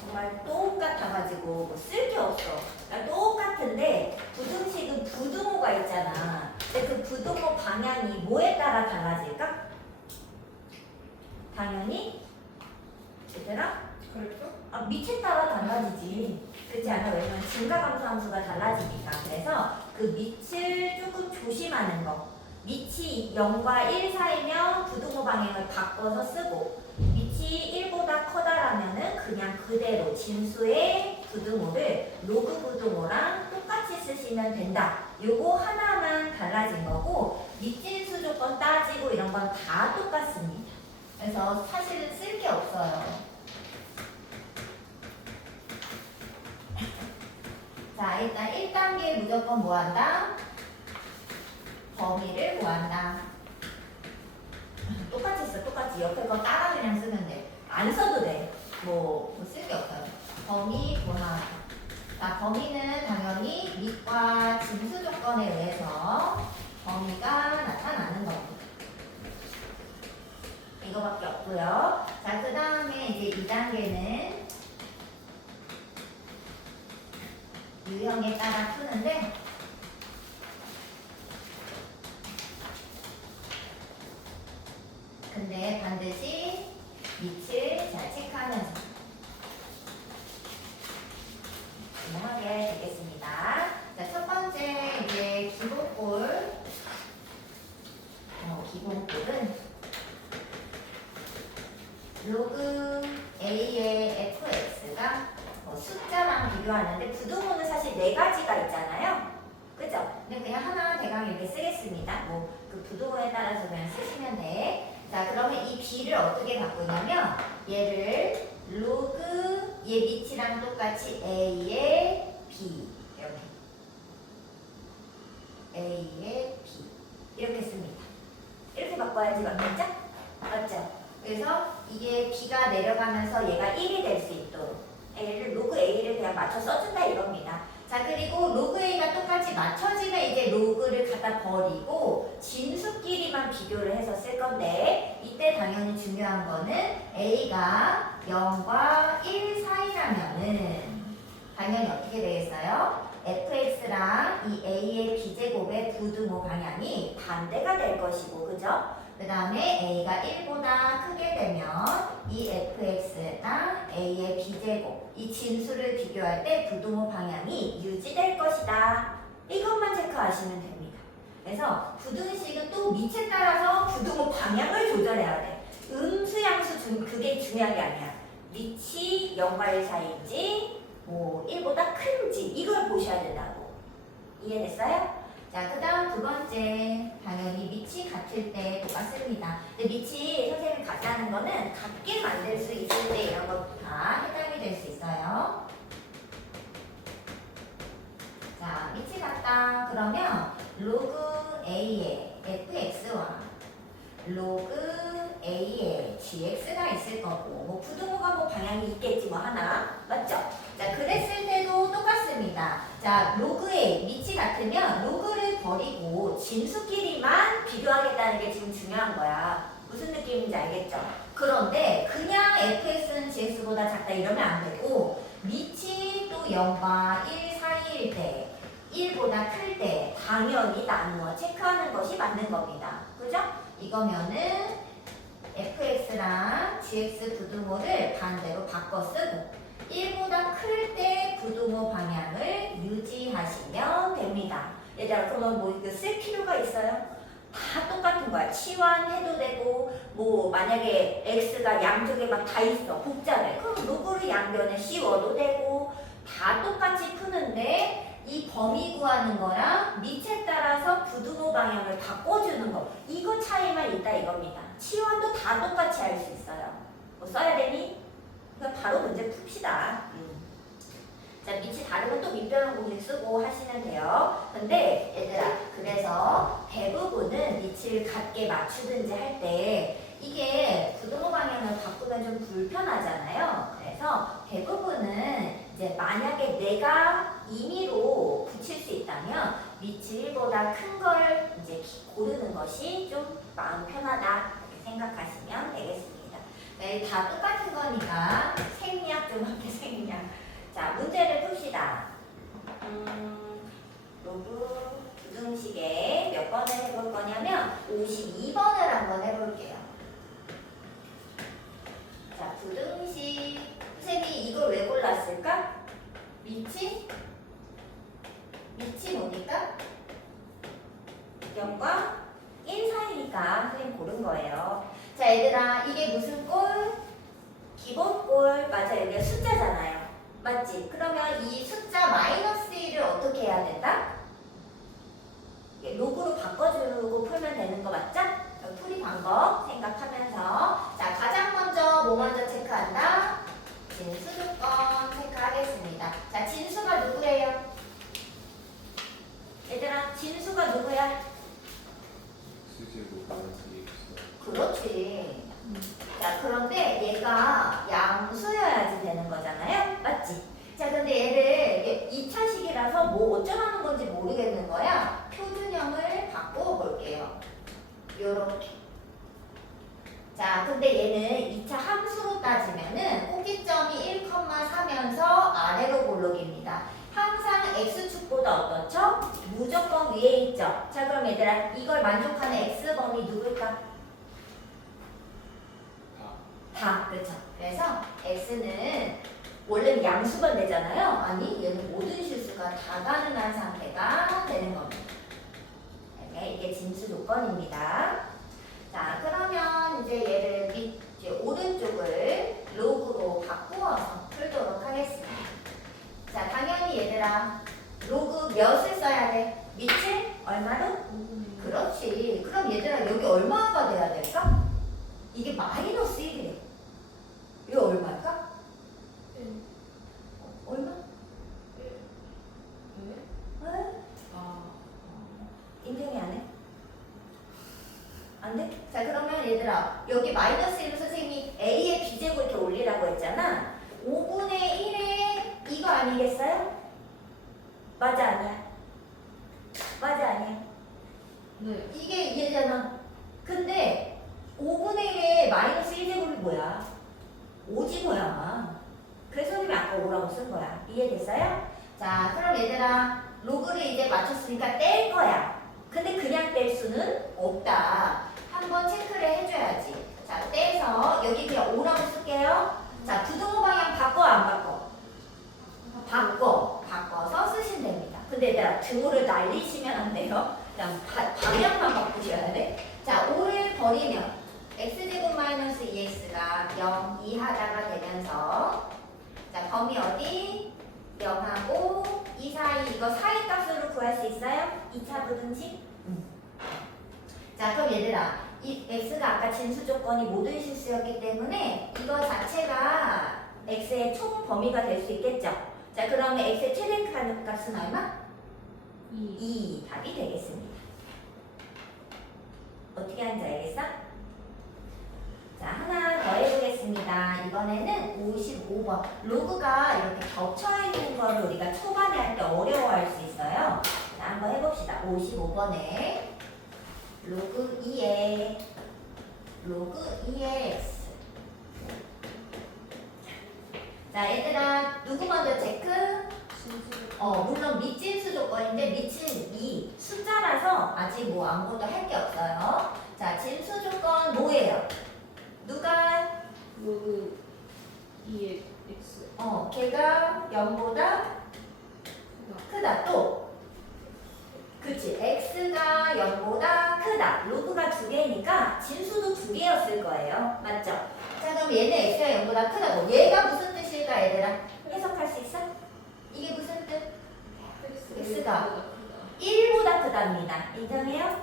정말 똑같아가지고 뭐 쓸 게 없어. 그러니까 똑같은데 부등식은 부등호가 있잖아. 근데 그 부등호 방향이 뭐에 따라 달라질까? 당연히 얘들아? 그럴까? 아, 밑에 따라 달라지지. 그렇지 않아? 왜냐면 증가감소함수가 달라지니까. 그래서 그 밑을 조금 조심하는 거. 밑이 0과 1 사이면 부등호 방향을 바꿔서 쓰고 밑이 1보다 커다라면은 그냥 그대로 진수의 부등호를 로그 부등호랑 똑같이 쓰시면 된다. 요거 하나만 달라진 거고 밑진수 조건 따지고 이런 건 다 똑같습니다. 그래서 사실은 쓸 게 없어요. 자, 일단 1단계 무조건 뭐 한다? 범위를 구한다. 똑같이 써, 똑같이. 옆에 거 따라 그냥 쓰면 돼. 안 써도 돼. 뭐 쓸 게 없어요. 범위 구하다. 자, 범위는 당연히 밑과 진수 조건에 의해서 범위가 나타나는 겁니다. 이거밖에 없고요. 자, 그 다음에 이제 2단계는 유형에 따라 푸는데 근데 반드시 밑을 잘 체크하면서 진행하게 되겠습니다. 자, 첫 번째 이제 기본꼴은 로그 A의 fx가 숫자랑 비교하는데 부등호는 사실 4가지가 있잖아요. 그죠? 근데 그냥 하나 대강 이렇게 쓰겠습니다. 뭐 그 부등호에 따라서 그냥 쓰시면 돼. 자, 그러면 이 b를 어떻게 바꾸냐면 얘를 로그 얘 밑이랑 똑같이 a의 b 이렇게 a의 b 이렇게 씁니다. 이렇게 바꿔야지 맞겠죠? 맞죠? 그래서 이게 b가 내려가면서 얘가 1이 될 수 있도록 A를 로그 A를 그냥 맞춰 써준다 이겁니다. 자, 그리고 로그 A가 똑같이 맞춰지면 이제 로그를 갖다 버리고 진수끼리만 비교를 해서 쓸 건데 이때 당연히 중요한 거는 A가 0과 1 사이라면은 당연히 어떻게 되겠어요? fx랑 이 A의 b제곱의 부등호 방향이 반대가 될 것이고, 그죠? 그 다음에 A가 1보다 크게 되면 이 fx랑 A의 b제곱 이 진수를 비교할 때 부등호 방향이 유지될 것이다. 이것만 체크하시면 됩니다. 그래서 부등식은 또 밑에 따라서 부등호 방향을 조절해야 돼. 음수 양수 그게 중요한 게 아니야. 밑이 0과 1 사이인지 뭐 1보다 큰지 이걸 보셔야 된다고. 이해됐어요? 자, 그 다음 두 번째 당연히 밑이 같을 때 똑같습니다. 근데 밑이 선생님이 같다는 거는 같게 만들 수 있을 때 이런 거 다 해당이 될 수 있어요. 자, 밑이 같다 그러면 로그 A의 fx와 로그 A의 gx가 있을 거고 뭐 부등호가 뭐 방향이 있겠지 뭐 하나 맞죠? 자, 그랬을 때도 똑같습니다. 자, 로그 A 밑이 같으면 로그를 버리고 진수끼리만 비교하겠다는 게 지금 중요한 거야. 무슨 느낌인지 알겠죠? 그런데 그냥 fx는 gx보다 작다 이러면 안 되고 밑이 또 0과 1 사이일 때 1보다 클 때 당연히 나누어 체크하는 것이 맞는 겁니다. 그죠? 이거면은 fx랑 gx 부등호를 반대로 바꿔 쓰고 1보다 클 때 부등호 방향을 유지하시면 됩니다. 얘들아, 그러면 뭐 이거 쓸 필요가 있어요? 다 똑같은 거야. 치환해도 되고 뭐 만약에 x가 양쪽에 막 다 있어. 복잡해. 그럼 로그를 양변에 씌워도 되고 다 똑같이 푸는데 이 범위 구하는 거랑 밑에 따라서 부등호 방향을 바꿔주는 거 이거 차이만 있다 이겁니다. 치환도 다 똑같이 할 수 있어요. 뭐 써야 되니? 그럼 바로 문제 풉시다. 자, 밑이 다르면 또 밑변환 공식 쓰고 하시면 돼요. 근데 얘들아, 그래서 대부분은 밑을 같게 맞추든지 할 때 이게 부등호 방향을 바꾸면 좀 불편하잖아요. 그래서 대부분은 이제 만약에 내가 임의로 붙일 수 있다면 밑이 1보다 큰 걸 이제 고르는 것이 좀 마음 편하다 이렇게 생각하시면 되겠습니다. 네, 다 똑같은 거니까 생략 좀 할게 생략. 자, 문제를 풉시다. 로그 부등식에 몇 번을 해볼 거냐면 52번을 한번 해볼게요. 자, 부등식 선생님이 이걸 왜 골랐을까? 밑이 뭡니까? 0과 1 사이니까 선생님 고른 거예요. 자, 얘들아, 이게 무슨 꼴? 기본꼴 맞아요. 여기가 숫자잖아요. 맞지? 그러면 이 숫자 마이너스 1을 어떻게 해야 된다? 로그로 바꿔주고 풀면 되는 거 맞죠? 풀이 방법 생각하면서 자, 가장 먼저 뭐 먼저 체크한다? 진수 조건 체크하겠습니다. 자, 진수가 누구예요? 얘들아, 진수가 누구야? X제곱 마이너스 2X. 그렇지. 자, 그런데 얘가 양수여야지 되는 거잖아요. 맞지? 자, 근데 얘를 2차식이라서 뭐 어쩌라는 건지 모르겠는 거야. 표준형을 바꿔 볼게요. 요렇게. 자, 근데 얘는 2차 함수로 따지면은 꼭지점이 1,4면서 아래로 볼록입니다. 항상 x축보다 어떻죠? 무조건 위에 있죠. 자, 그럼 얘들아 이걸 만족하는 x범위 누굴까? 다, 그렇죠. 그래서 x는 원래는 양수만 되잖아요. 아니, 얘는 모든 실수가 다 가능한 상태가 되는 겁니다. 네, 이게 진수 조건입니다. 자, 그러면 이제 얘를 이제 오른쪽을 로그로 바꾸어서 풀도록 하겠습니다. 자, 당연히 얘들아 로그 몇을 써야 돼? 밑을 얼마로? 5분의 그렇지. 그럼 얘들아 여기 얼마가 돼야 될까? 이게 마이너스 1이래. 이거 얼마일까? 얼마? 네? 어? 아, 인정이 안 해? 안 돼? 자, 그러면 얘들아 여기 마이너스 1을 선생님이 a의 b제곱 이렇게 올리라고 했잖아. 5분의 1에 이거 아니겠어요? 맞아 아니야? 맞아 아니야? 네. 이게 얘잖아. 근데 5분의 1에 마이너스 1제곱이 뭐야? 5지모야. 그래서 선생님이 아까 5라고 쓴 거야. 이해됐어요? 자, 그럼 얘들아 로그를 이제 맞췄으니까 뗄 거야. 근데 그냥 뗄 수는 없다. 한번 체크를 해줘야지. 자, 떼서 여기 그냥 5라고 쓸게요. 자, 부등호 방향 바꿔 안 바꿔? 바꿔서 쓰시면 됩니다. 근데 얘들아 등호를 날리시면 안 돼요. 그냥 방향만 바꾸셔야 돼. 자, 5를 버리면 x제곱 마이너스 2x가 0 이하다가 되면서 자, 범위 어디? 0하고 2 사이 이거 사이 값으로 구할 수 있어요? 2차 부등식? 자, 그럼 얘들아 이 x가 아까 진수 조건이 모든 실수였기 때문에 이거 자체가 x의 총 범위가 될 수 있겠죠? 자, 그러면 x의 최대 값은 얼마? 2 답이 되겠습니다. 어떻게 하는지 알겠어? 자, 하나 더 해보겠습니다. 이번에는 55번. 로그가 이렇게 겹쳐있는 거를 우리가 초반에 할 때 어려워할 수 있어요. 자, 한번 해봅시다. 55번에 로그 2의 x. 자, 얘들아 누구 먼저 체크? 물론 밑진수 조건인데 밑은 2 숫자라서 아직 뭐 아무것도 할 게 없어요. 자, 진수 조건 뭐예요? 누가? 로그 2의 x. 걔가 0보다 크다. 또 그치, x가 0보다 크다. 로그가 2개니까 진수도 2개였을 거예요. 맞죠? 자, 그럼 얘는 x가 0보다 크다고. 얘가 무슨 뜻일까 얘들아? 해석할 수 있어? 이게 무슨 뜻? x가 1보다 크답니다. 인정해요?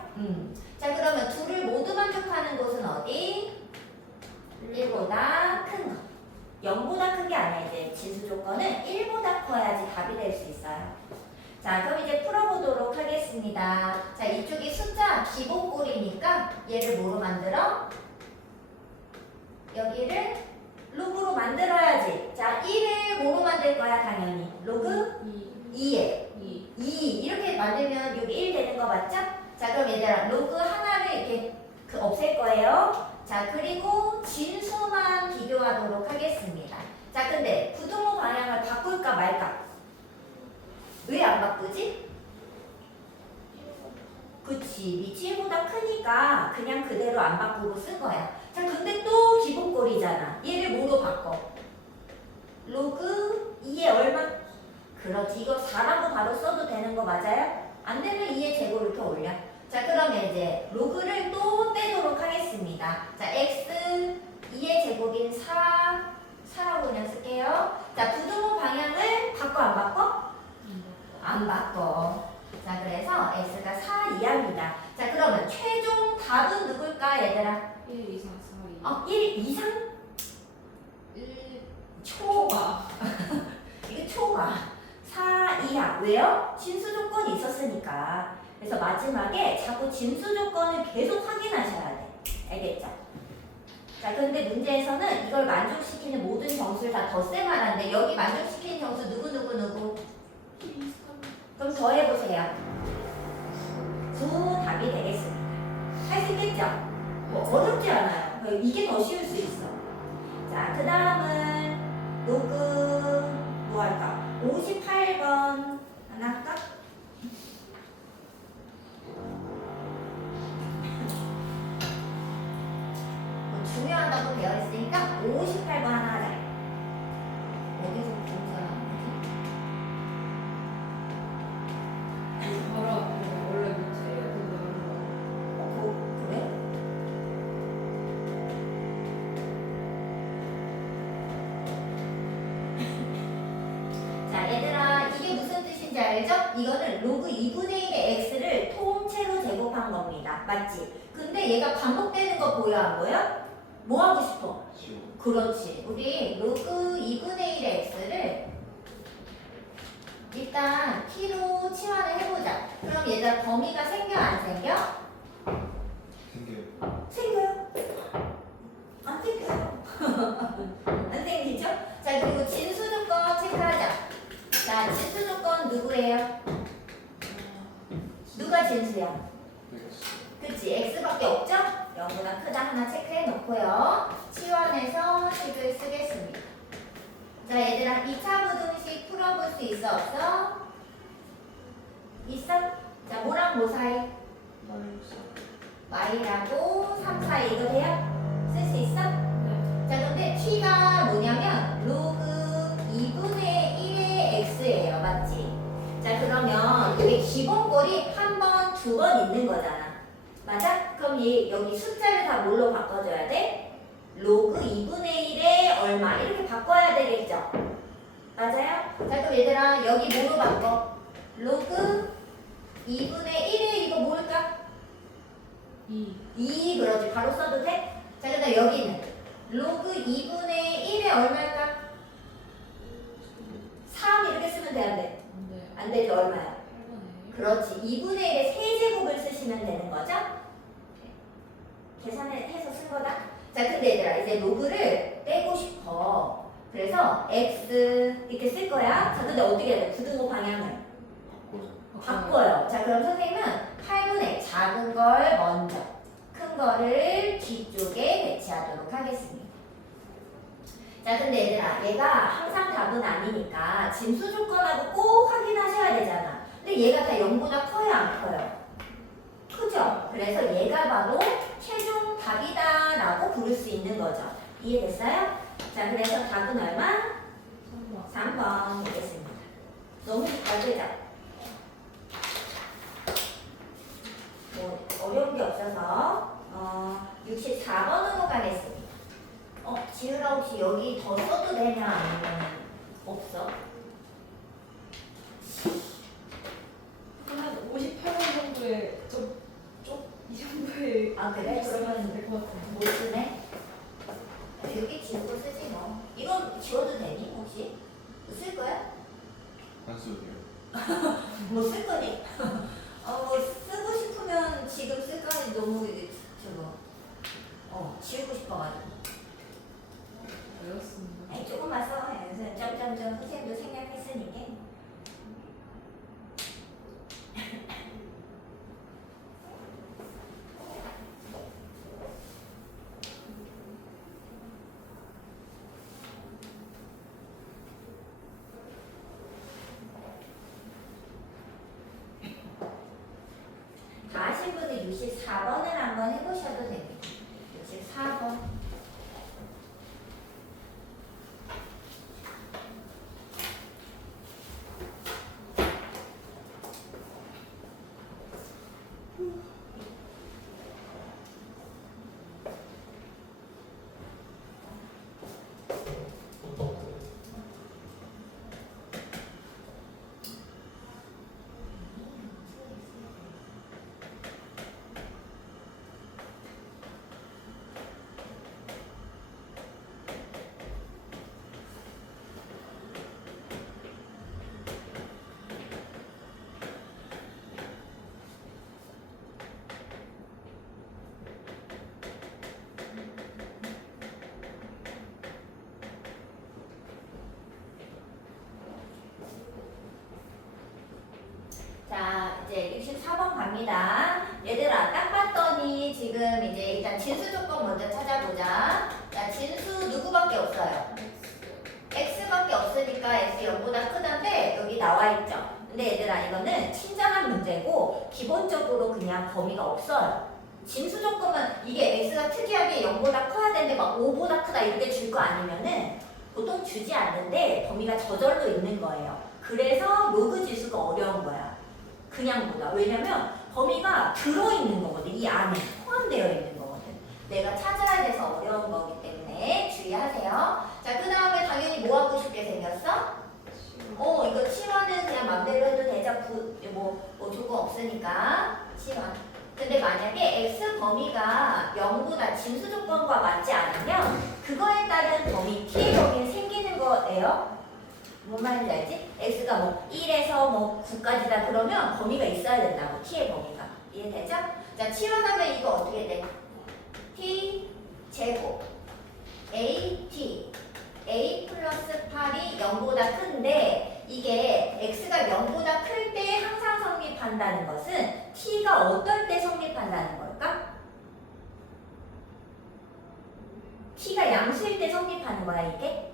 자, 그러면 둘을 모두 만족하는 곳은 어디? 1보다 큰 거. 0보다 큰 게 아니야. 이제 진수 조건은 1보다 커야지 답이 될 수 있어요. 자, 그럼 이제 풀어보도록 하겠습니다. 자, 이쪽이 숫자 기본꼴이니까 얘를 뭐로 만들어? 여기를 로그로 만들어야지. 자, 1을 뭐로 만들 거야? 당연히 로그 2에 2 이렇게 만들면 여기 1 되는 거 맞죠? 자, 그럼 얘들아 로그 하나를 이렇게 없앨 거예요. 자, 그리고 진수만 비교하도록 하겠습니다. 자, 근데 부등호 방향을 바꿀까 말까? 왜 안 바꾸지? 그치, 밑이 1보다 크니까 그냥 그대로 안 바꾸고 쓴 거야. 자, 근데 또 기본꼴이잖아. 얘를 뭐로 바꿔? 로그 2에 얼마? 그렇지, 이거 4라고 바로 써도 되는 거 맞아요? 안 되면 2의 제곱 이렇게 올려. 자, 그러면 이제 로그를 또 떼도록 하겠습니다. 자, x 2의 제곱인 4라고 그냥 쓸게요. 자, 부등호 방향을 바꿔 안 바꿔? 안 바꿔. 자, 그래서 x가 4 이하입니다. 자, 그러면 최종 답은 누굴까 얘들아? 1, 2, 4, 4, 2. 1 이상? 1 초과. 이게 초과. 4 이하. 왜요? 진수 조건이 있었으니까. 그래서 마지막에 자꾸 진수 조건을 계속 확인하셔야 돼. 알겠죠? 자, 근데 문제에서는 이걸 만족시키는 모든 정수를 다 덧셈하라는데 여기 만족시키는 정수 누구? 2, 3. 그럼 더 해보세요. 9 답이 되겠습니다. 할 수 있겠죠? 뭐 어렵지 않아요. 이게 이게 더 쉬울 수 있어. 자, 그 다음은 로그 뭐 할까? 58번 하나 할까? 중요하다고 되어 있으니까 58번 하나 하자. 어디서 공사야? 바로 앞에 원래 밑에야 된다는 그래? 자, 얘들아, 이게 무슨 뜻인지 알죠? 이거는 로그 2분의 1의 x를 통째로 제곱한 겁니다. 맞지? 근데 얘가 반복되는 거 보여, 안 보여? 뭐 하고 싶어? 지워. 그렇지. 우리 로그 2분의 1의 x를 일단 t로 치환을 해보자. 그럼 얘들아, 범위가 생겨, 안 생겨? 생겨요. 생겨요. 안 생겨요. 안 생기죠? 자, 그리고 진수 조건 체크하자. 자, 진수 조건 누구예요? 누가 진수야? 그치, x밖에 없죠? 0보다 크다 하나 체크해 놓고요. 치환해서 식을 쓰겠습니다. 자, 얘들아, 2차 부등식 풀어볼 수 있어, 없어? 있어? 자, 뭐랑 뭐 사이? y라고 3 사이 이거 돼요? 쓸 수 있어? 자, 근데 t가 뭐냐면 로그 2분의 1의 x예요. 맞지? 자, 그러면 이게 기본꼴이 한 번, 두 번 있는 거잖아. 맞아? 그럼 여기 숫자를 다 뭘로 바꿔줘야 돼? 로그 2분의 1에 얼마 이렇게 바꿔야 되겠죠? 맞아요? 자, 그럼 얘들아 여기 뭐로 바꿔? 로그 2분의 1에 이거 뭘까? 2 그러지. 바로 써도 돼? 자, 그다음 여기는 로그 2분의 1에 얼마일까? 3 이렇게 쓰면 돼, 안 돼? 안 되지. 얼마야? 그렇지. 2분의 1에 세제곱을 쓰시면 되는 거죠? 계산해서 쓴 거다. 자, 근데 얘들아 이제 로그를 빼고 싶어. 그래서 x 이렇게 쓸 거야. 자, 근데 어떻게 해야 돼? 부등호 방향을 바꿔요. 자, 그럼 선생님은 8분의 작은 걸 먼저, 큰 거를 뒤쪽에 배치하도록 하겠습니다. 자, 근데 얘들아, 얘가 항상 답은 아니니까 진수 조건하고 꼭 확인하셔야 되잖아. 근데 얘가 다 0보다 커요, 안 커요? 크죠? 그래서 얘가 바로 최종 답이다라고 부를 수 있는 거죠. 이해됐어요? 자, 그래서 답은 얼마? 3번 되겠습니다. 너무 잘 되죠? 뭐 어려운 게 없어서 64번으로 가겠습니다. 지은아 혹시 여기 더 써도 되냐 아니면 없어? 한 58번 정도에 이 정도에 아, 그래? 그러면 될것 같은데. 못 쓰네? 여기 지우고 쓰지 뭐. 이건 지워도 되니 혹시? 쓸 거야? 안 써도 돼요. 뭐 쓸 거니? 쓰고 싶으면 지금 쓸 거니 너무 지우고 싶어가지고. 어렵습니다. 아니 조금만 써. 점점점 선생님도 생략했으니까. 다 하신 분들 64번을 한번 해보셔도 됩니다. 64번. 자, 이제 64번 갑니다. 얘들아, 딱 봤더니 조건이 지금 이제 일단 진수 조건 먼저 찾아보자. 자, 진수 누구밖에 없어요? x밖에 없으니까 x 0보다 크다인데 여기 나와 있죠. 근데 얘들아 이거는 친절한 문제고 기본적으로 그냥 범위가 없어요. 진수 조건은 이게 x가 특이하게 0보다 커야 되는데 막 5보다 크다 이렇게 줄 거 아니면은 보통 주지 않는데 범위가 저절로 있는 거예요. 그래서 로그 지수가 어려운 거야. 그냥 보다. 왜냐면 범위가 들어있는 거거든. 이 안에 포함되어 있는 거거든. 내가 찾아야 돼서 어려운 거기 때문에 주의하세요. 자, 그 다음에 당연히 뭐 하고 싶게 생겼어? 이거 치환은 그냥 맘대로 해도 되죠. 뭐 조건 없으니까 치환. 근데 만약에 x 범위가 0보다 진수 조건과 맞지 않으면 그거에 따른 범위 t의 범위는 생기는 거예요. 뭔 말인지 알지? x가 뭐 1에서 뭐 9까지다 그러면 범위가 있어야 된다고. t의 범위가. 이해되죠? 자, 치환하면 이거 어떻게 돼? t 제곱 at a 플러스 8이 0보다 큰데 이게 x가 0보다 클 때 항상 성립한다는 것은 t가 어떨 때 성립한다는 걸까? t가 양수일 때 성립하는 거야 이게?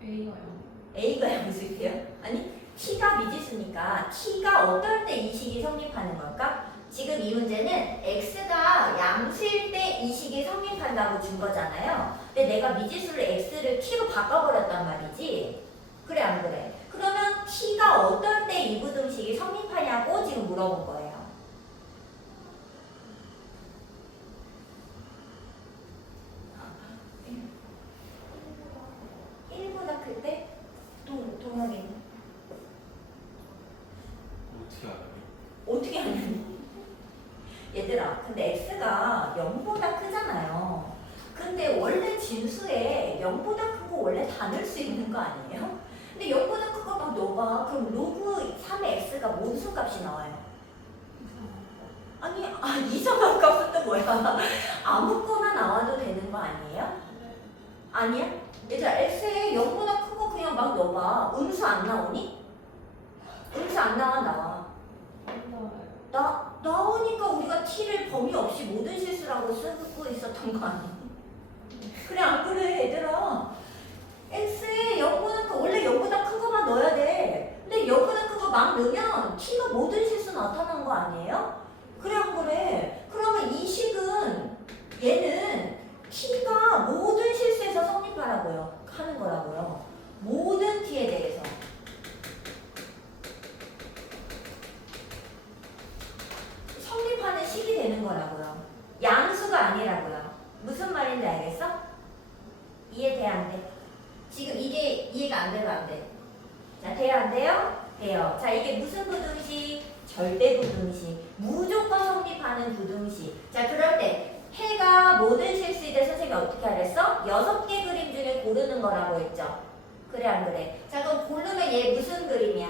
A가 0. a가 양수일 때요? 아니 t가 미지수니까 t가 어떨 때 이 식이 성립하는 걸까? 지금 이 문제는 x가 양수일 때 이 식이 성립한다고 준 거잖아요. 근데 내가 미지수를 x를 t로 바꿔버렸단 말이지. 그래 안 그래? 그러면 t가 어떨 때 이 부등식이 성립하냐고 지금 물어본 거예요. (1보다) 클 때? 동혁이는? 어떻게 알아요? 어떻게 하냐니? 얘들아, 근데 x가 0보다 크잖아요. 근데 원래 진수에 0보다 큰 거 원래 다 넣을 수 있는 거 아니에요? 근데 0보다 큰 거 막 넣어봐. 그럼 로그 3의 x가 뭔 수값이 나와요? 아니, 이상한 값은 또 뭐야? 아무거나 나와도 되는 거 아니에요? 아니야? 얘들아, x에 0보다 큰 거 그냥 막 넣어봐. 음수 안 나오니? 음수 안 나와. 나오니까 우리가 t를 범위 없이 모든 실수라고 쓰고 있었던 거 아니야? 그래 안 그래 얘들아? x에 0보다 원래 0보다 큰 거만 넣어야 돼. 근데 0보다 큰 거 막 넣으면 t가 모든 실수 나타난 거 아니에요? 그래 안 그래? 그러면 이 식은 얘는 t가 모든 실수에서 성립하라고요. 하는 거라고요. 모든 t에 대해서. 성립하는 식이 되는 거라고요. 양수가 아니라고요. 무슨 말인지 알겠어? 이해돼 안 돼? 지금 이게 이해가 안 되면 안 돼. 자, 돼요 안 돼요? 돼요. 자, 이게 무슨 부등식? 절대 부등식. 무조건 성립하는 부등식. 자, 그럴 때 해가 모든 실수인데 선생님이 어떻게 하랬어? 6개 그림 중에 고르는 거라고 했죠. 그래 안 그래? 자, 그럼 고르면 얘 무슨 그림이야?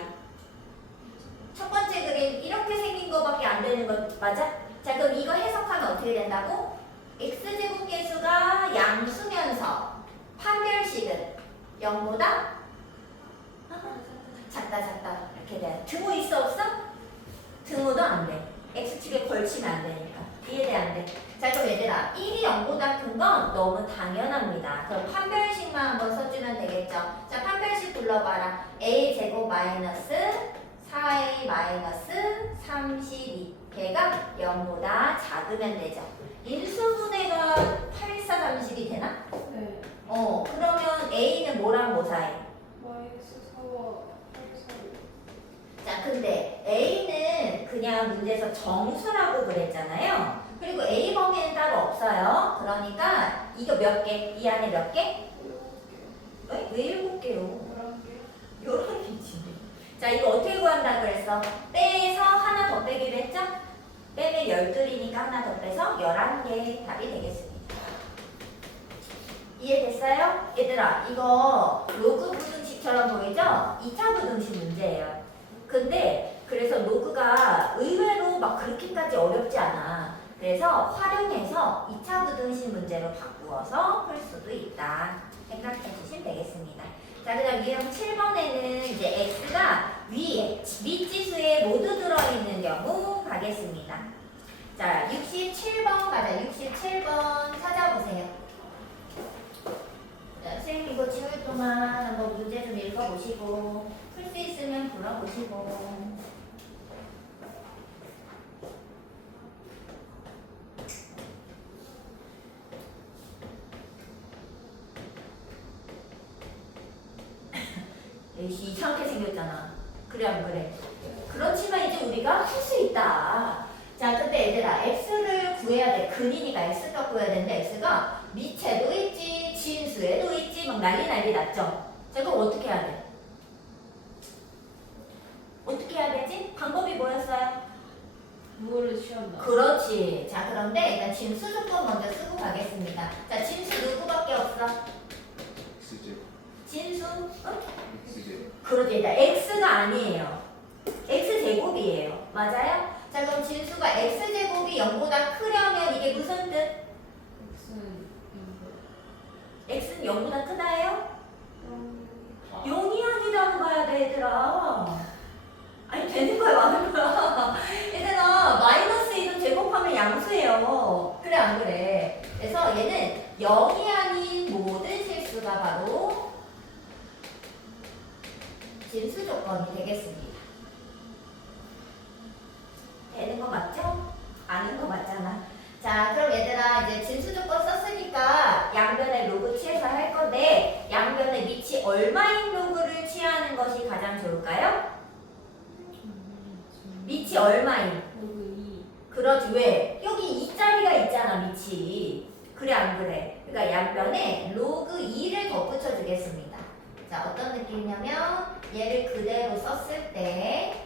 첫 번째 그림 이렇게 생긴 거밖에 안 되는 거 맞아? 자, 그럼 이거 해석하면 어떻게 된다고? x제곱 계수가 양수면서 판별식은 0보다 작다 이렇게 돼. 등호 있어 없어? 등호도 안 돼. x축에 걸치면 안 되니까. 이해돼 안 돼? 자, 그럼 얘들아 1이 0보다 큰 건 너무 당연합니다. 그럼 판별식만 한번 써주면 되겠죠. 자, 판별식 불러봐라. a제곱 마이너스 4a 마이너스 32 걔가 0보다 작으면 되죠. 인수분해가 8430이 되나? 네. 그러면 a는 뭐랑 뭐 사이? 마이너스 4와 8 사이. 자, 근데 a는 그냥 문제에서 정수라고 그랬잖아요. 그리고 a 범위는 따로 없어요. 그러니까 이거 몇 개? 이 안에 몇 개? 7개. 왜 7개요? 11개. 11개지. 자, 이거 어떻게 구한다 그랬어? 빼서 하나 더 빼기로 했죠? 빼면 12이니까 하나 더 빼서 11개 답이 되겠습니다. 이해됐어요? 얘들아, 이거 로그 부등식처럼 보이죠? 2차 부등식 문제예요. 근데 그래서 로그가 의외로 막 그렇게까지 어렵지 않아. 그래서 활용해서 2차 부등식 문제로 바꾸어서 풀 수도 있다. 생각해 주시면 되겠습니다. 자, 그 다음 유형 7번에는 이제 x가 위에 밑지수에 모두 들어있는 경우 가겠습니다. 자, 67번 가자. 67번 찾아보세요. 자, 선생님 이거 지울 동안 한번 문제 좀 읽어보시고 풀 수 있으면 불어보시고. 에이씨, 이상하게 생겼잖아. 그래 안 그래? 그렇지만 이제 우리가 할 수 있다. 자, 근데 얘들아 x를 구해야 돼. 근이니까 x가 구해야 되는데 x가 밑에도 있지 진수에도 있지 막 난리 났죠. 자, 그럼 어떻게 해야 돼? 어떻게 해야 되지? 방법이 뭐였어요? 무를 취한다. 그렇지. 자, 그런데 일단 진수 조건 먼저 쓰고 가겠습니다. 자, 진수 누구밖에 없어? X제. 진수? 어? X제. 그렇지. 일단 x가 아니에요. x제곱이에요. 맞아요? 자, 그럼 진수가 x제곱이 0보다 크려면 이게 무슨 뜻? x는 0보다 크다예요? 0이 아니라고 봐야 돼, 얘들아. 아니, 되는 거야, 많은 거야. 얘들아, 마이너스 2도 제곱하면 양수예요. 그래, 안 그래? 그래서 얘는 0이 아닌 모든 실수가 바로 진수 조건이 되겠습니다. 되는 거 맞죠? 아는 거 맞잖아. 자, 그럼 얘들아 이제 진수 조건 썼으니까 양변의 로그 취해서 할 건데 양변의 밑이 얼마인 로그를 취하는 것이 가장 좋을까요? 밑이 얼마인? 그렇지. 왜? 여기 2짜리가 있잖아, 밑이. 그래 안 그래? 그러니까 양변에 로그 2를 덧붙여 주겠습니다. 자, 어떤 느낌이냐면 얘를 그대로 썼을 때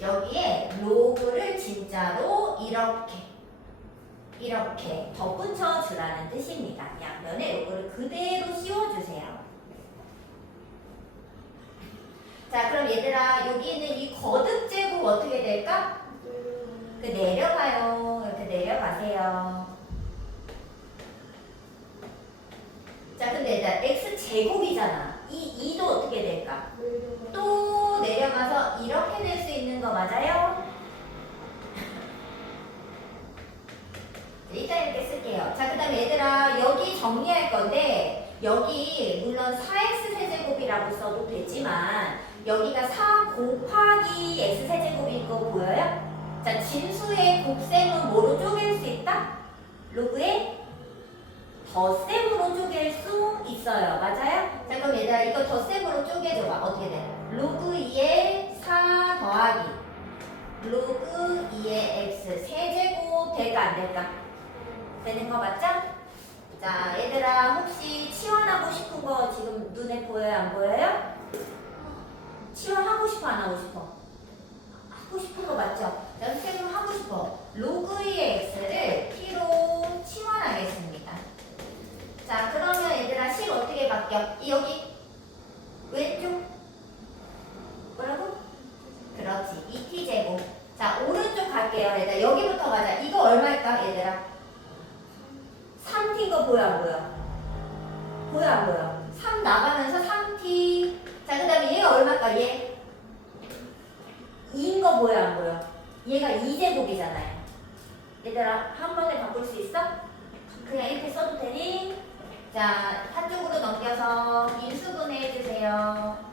여기에 로그를 진짜로 이렇게 덧붙여 주라는 뜻입니다. 양변에 로그를 그대로 씌워주세요. 자, 그럼 얘들아 여기 있는 이 거듭 제곱 어떻게 될까? 그 내려가요. 이렇게 내려가세요. 자, 근데 얘들아 x 제곱이잖아. 이 2도 어떻게 될까? 또 내려가서 이렇게 될 수 있는 거 맞아요? 일단 이렇게 쓸게요. 자, 그 다음에 얘들아 여기 정리할 건데 여기 물론 4x 세제곱이라고 써도 되지만 여기가 4 곱하기 x 세제곱인 거 보여요? 자, 진수의 곱셈은 뭐로 쪼갤 수 있다? 로그의 덧셈으로 쪼갤 수 있어요. 맞아요? 자, 그럼 얘들아 이거 덧셈으로 쪼개줘봐. 어떻게 돼? 로그 2의 4 더하기 로그 2의 x 세제곱 될까 안 될까? 되는 거 맞죠? 자, 얘들아 혹시 치환하고 싶은 거 지금 눈에 보여요? 안 보여요? 치환하고 싶어 안 하고 싶어? 하고 싶은 거 맞죠? 자, 선생님 하고 싶어. 로그 2의 x를 t로 치환하겠습니다. 자, 그러면 얘들아 식 어떻게 바뀌어? 여기 왼쪽 뭐라고? 그렇지. 2t제곱. 자, 오른쪽 갈게요. 얘들아 여기부터 가자. 이거 얼마일까 얘들아? 3t인 거 보여 안 보여? 보여 안 보여? 3 나가면서 3t. 자, 그 다음에 얘가 얼마일까 얘? 2인 거 보여 안 보여? 얘가 2제곱이잖아요. 얘들아 한 번에 바꿀 수 있어? 그냥 이렇게 써도 되니? 자, 한쪽으로 넘겨서 인수분해 해주세요.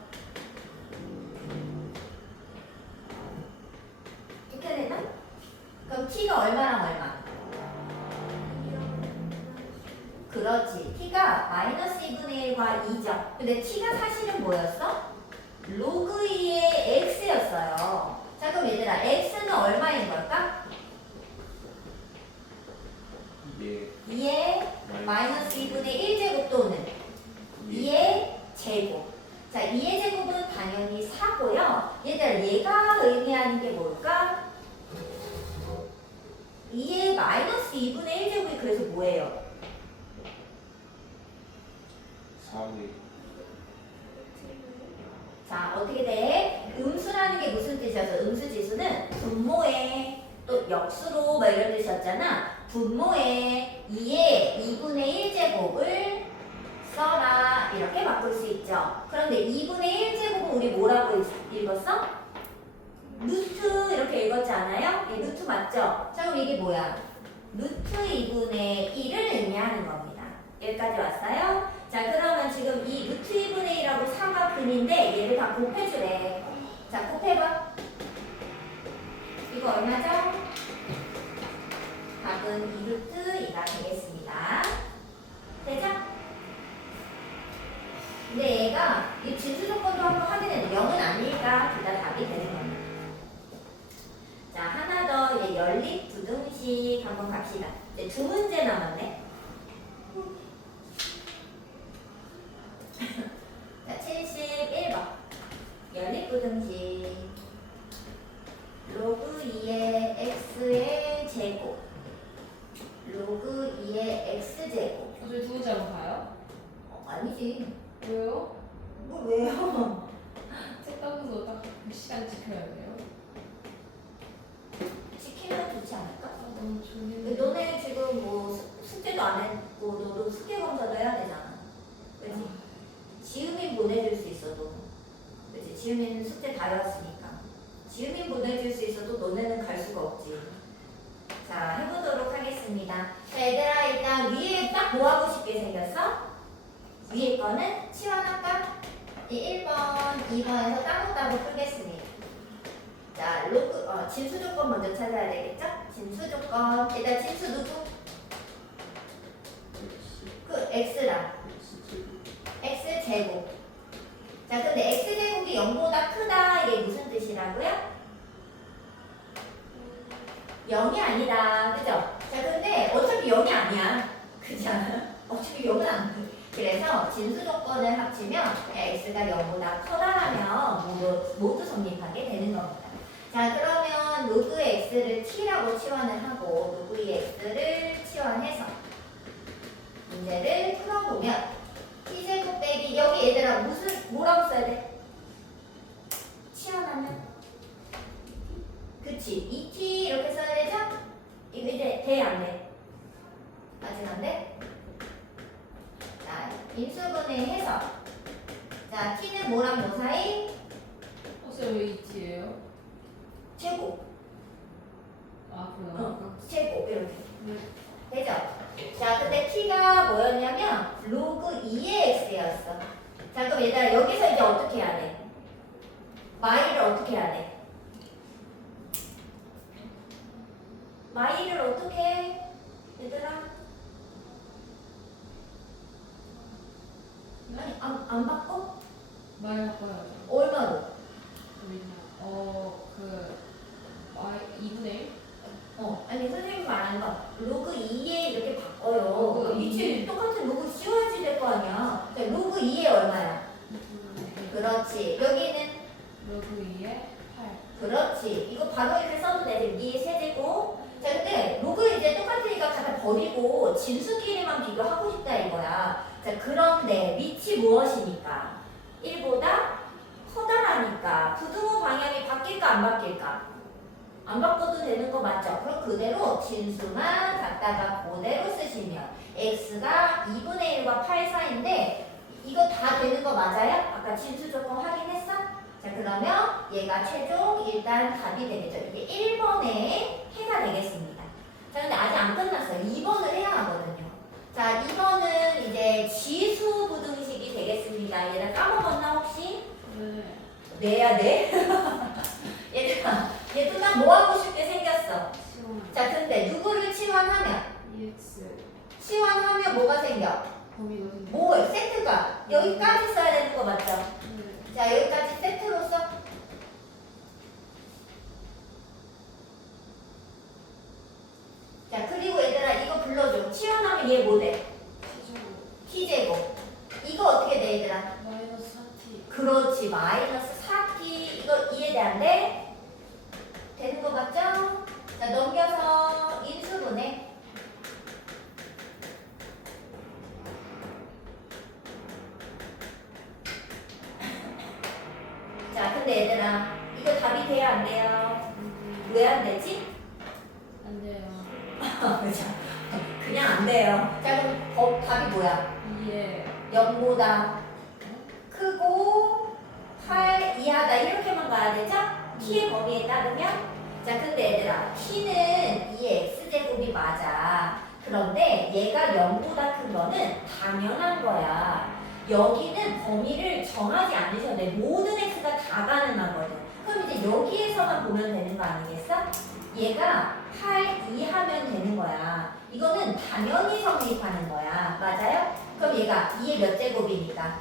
이렇게 되나? 그럼 t가 얼마랑 얼마? 그렇지. t가 마이너스 2분의 1과 2죠. 근데 t가 사실은 뭐였어? 로그 2의 x였어요. 자, 그럼 얘들아 x는 얼마인 걸까? 2의 마이너스 2분의 1제곱 또는 2의 제곱. 자, 2의 제곱은 당연히 4고요. 얘들아 얘가 의미하는 게 뭘까? 2의 마이너스 2분의 1제곱이 그래서 뭐예요? 4의 자, 어떻게 돼? 음수라는 게 무슨 뜻이었어? 음수지수는 분모에 또 역수로 뭐 이런 뜻이었잖아. 분모에 2의 2분의 1제곱을 써라. 이렇게 바꿀 수 있죠. 그런데 2분의 1제곱은 우리 뭐라고 읽었어? 루트 이렇게 읽었지 않아요? 예, 루트 맞죠? 자, 그럼 이게 뭐야? 루트 2분의 1을 의미하는 겁니다. 여기까지 왔어요? 자, 그러면 지금 이 루트 2분의 1하고 4가 근인데 얘를 다 곱해주래. 자, 곱해봐. 이거 얼마죠? 답은 2루트 2가 되겠습니다. 되죠? 근데 얘가 이 진수 조건도 한번 확인해도 0은 아니니까 둘 다 답이 되는 겁니다. 자, 하나 더 이제 연립 부등식 한번 갑시다. 이제 두 문제 남았네. 자, 71번. 연립 부등식. 로그 2의 x의 제곱. 로그 2의 x제곱. 저희 두 문제 한번 봐요? 아니지. 왜요? 뭐 왜요? 책 따면서 딱 그 시간 지켜야 돼요. 지키면 좋지 않을까? 아, 너무 근데 졸린데. 너네 지금 뭐 숙제도 안 했고 너도 숙제 검사도 해야 되잖아. 그렇지? 지음인 보내줄 수 있어도, 그렇지? 지음인 숙제 다 해왔으니까 지음인 보내줄 수 있어도 너네는 갈 수가 없지. 자, 해보도록 하겠습니다. 자, 얘들아 일단 위에 딱 뭐 하고 싶게 생겼어? 위에 거는 치환할까? 이 1번, 2번에서 따로따로 풀겠습니다. 자, 진수 조건 먼저 찾아야 되겠죠? 진수 조건. 일단 진수 누구? 그 x랑 X제곱 x제곱. 자, 근데 x제곱이 0보다 크다. 이게 무슨 뜻이라고요? 0이 아니다. 그죠? 자, 근데 어차피 0이 아니야. 그지 않아? 어차피 0은 안 돼. 그래서 진수 조건을 합치면 x가 0보다 커다라면 모두 성립하게 되는 겁니다. 자, 그러면 로그 x를 t라고 치환을 하고 로그 x를 치환해서 문제를 풀어보면 t제곱 빼기 여기 얘들아 뭐라고 써야 돼? 치환하면 그치 2t 이렇게 써야 되죠? 이거 이제 돼 안 돼? 아직 안 돼? 자, 인수분해 해서 자 t는 뭐랑 뭐 사이? 쌤 왜 이지예요? 제곱 아, 그래요? 제곱 이렇게 네. 되죠? 자, 근데 t가 뭐였냐면 로그 2의 x였어. 자, 그럼 얘들아 여기서 이제 어떻게 해야 돼? 마이를 어떻게 해야 돼? 마이를 어떻게 해? 얘들아? 아니, 안 바꿔? 말 바꿔야죠. 얼마로? 그 2분의 1? 아니 선생님 말하는 거 로그 2에 이렇게 바꿔요. 로그 위치 2. 똑같은 로그 씌워야지 될 거 아니야. 그러니까 로그 2에 얼마야? 2분의 1. 그렇지. 여기는 로그 2에 8. 그렇지. 이거 바로 이렇게 써도 되지. 2의 세제곱. 자, 근데 로그 이제 똑같으니까 갖다 버리고 진수끼리만 비교하고 싶다 이거야. 자, 그런데 위치 무엇이니까? 1보다 커다라니까 부등호 방향이 바뀔까 안 바뀔까? 안 바꿔도 되는 거 맞죠? 그럼 그대로 진수만 갖다가 그대로 쓰시면 x가 2분의 1과 8 사이인데 이거 다 되는 거 맞아요? 아까 진수 조건 확인했어? 자, 그러면 얘가 최종 일단 답이 되겠죠. 이게 1번의 해가 되겠습니다. 자, 근데 아직 안 끝났어요. 2번을 해야 하거든요. 자, 2번은 이제 지수 부등식이 되겠습니다. 얘를 까먹었나 혹시? 네. 내야 돼? 얘들아, 얘도 난 뭐 하고 싶게 생겼어. 시원. 자, 근데 누구를 치환하면? EX. 치환하면 뭐가 생겨? 범위가 생겨. 뭐, 세트가. 여기까지 써야 되는 거 맞죠? 네. 자, 여기까지 세트로 써. 자, 그리고 얘들아, 이거 불러줘. 치환하면 얘 뭐 돼? T제곱. t제곱. 이거 어떻게 돼, 얘들아? 마이너스 4T. 그렇지. 마이너스 4t. 이거 이해돼 안 돼? 되는 거 맞죠? 자, 넘겨서 인수분해. 자, 근데 얘들아, 이거 답이 돼요, 안 돼요? 왜 안 되지? 안 돼요. 그죠? 그냥 안 돼요. 자, 그럼 답이 뭐야? 2에 0보다 크고 8 이하다. 이렇게만 가야 되죠? t의 범위에 따르면 자 근데 얘들아 t는 이 x제곱이 맞아. 그런데 얘가 0보다 큰 거는 당연한 거야. 여기는 범위를 정하지 않으셔도 돼. 모든 x가 다 가능하거든. 그럼 이제 여기에서만 보면 되는 거 아니겠어? 얘가 8, 2 하면 되는 거야. 이거는 당연히 성립하는 거야. 맞아요? 그럼 얘가 2의 몇 제곱이니까?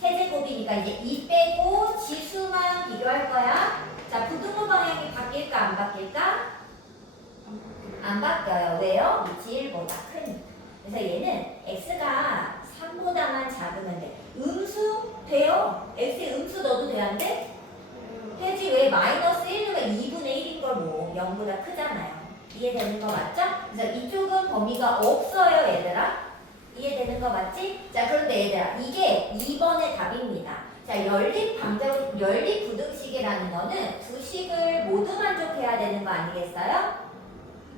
세제곱이니까 이제 2 빼고 지수만 비교할 거야. 자, 부등호 방향이 바뀔까 안 바뀔까? 안 바뀌어요. 왜요? 위치 1보다 크니까. 그래서 얘는 x가 3보다만 작으면 돼. 음수 돼요. x에 음수 넣어도 돼, 안 돼? 되지. 왜 마이너스 1이면 2분의 1인 걸 뭐 0보다 크잖아요. 이해되는 거 맞죠? 그래서 이쪽은 범위가 없어요, 얘들아. 이해되는 거 맞지? 자, 그런데 얘들아, 이게 2번의 답입니다. 자, 연립 부등식이라는 거는 두 식을 모두 만족해야 되는 거 아니겠어요?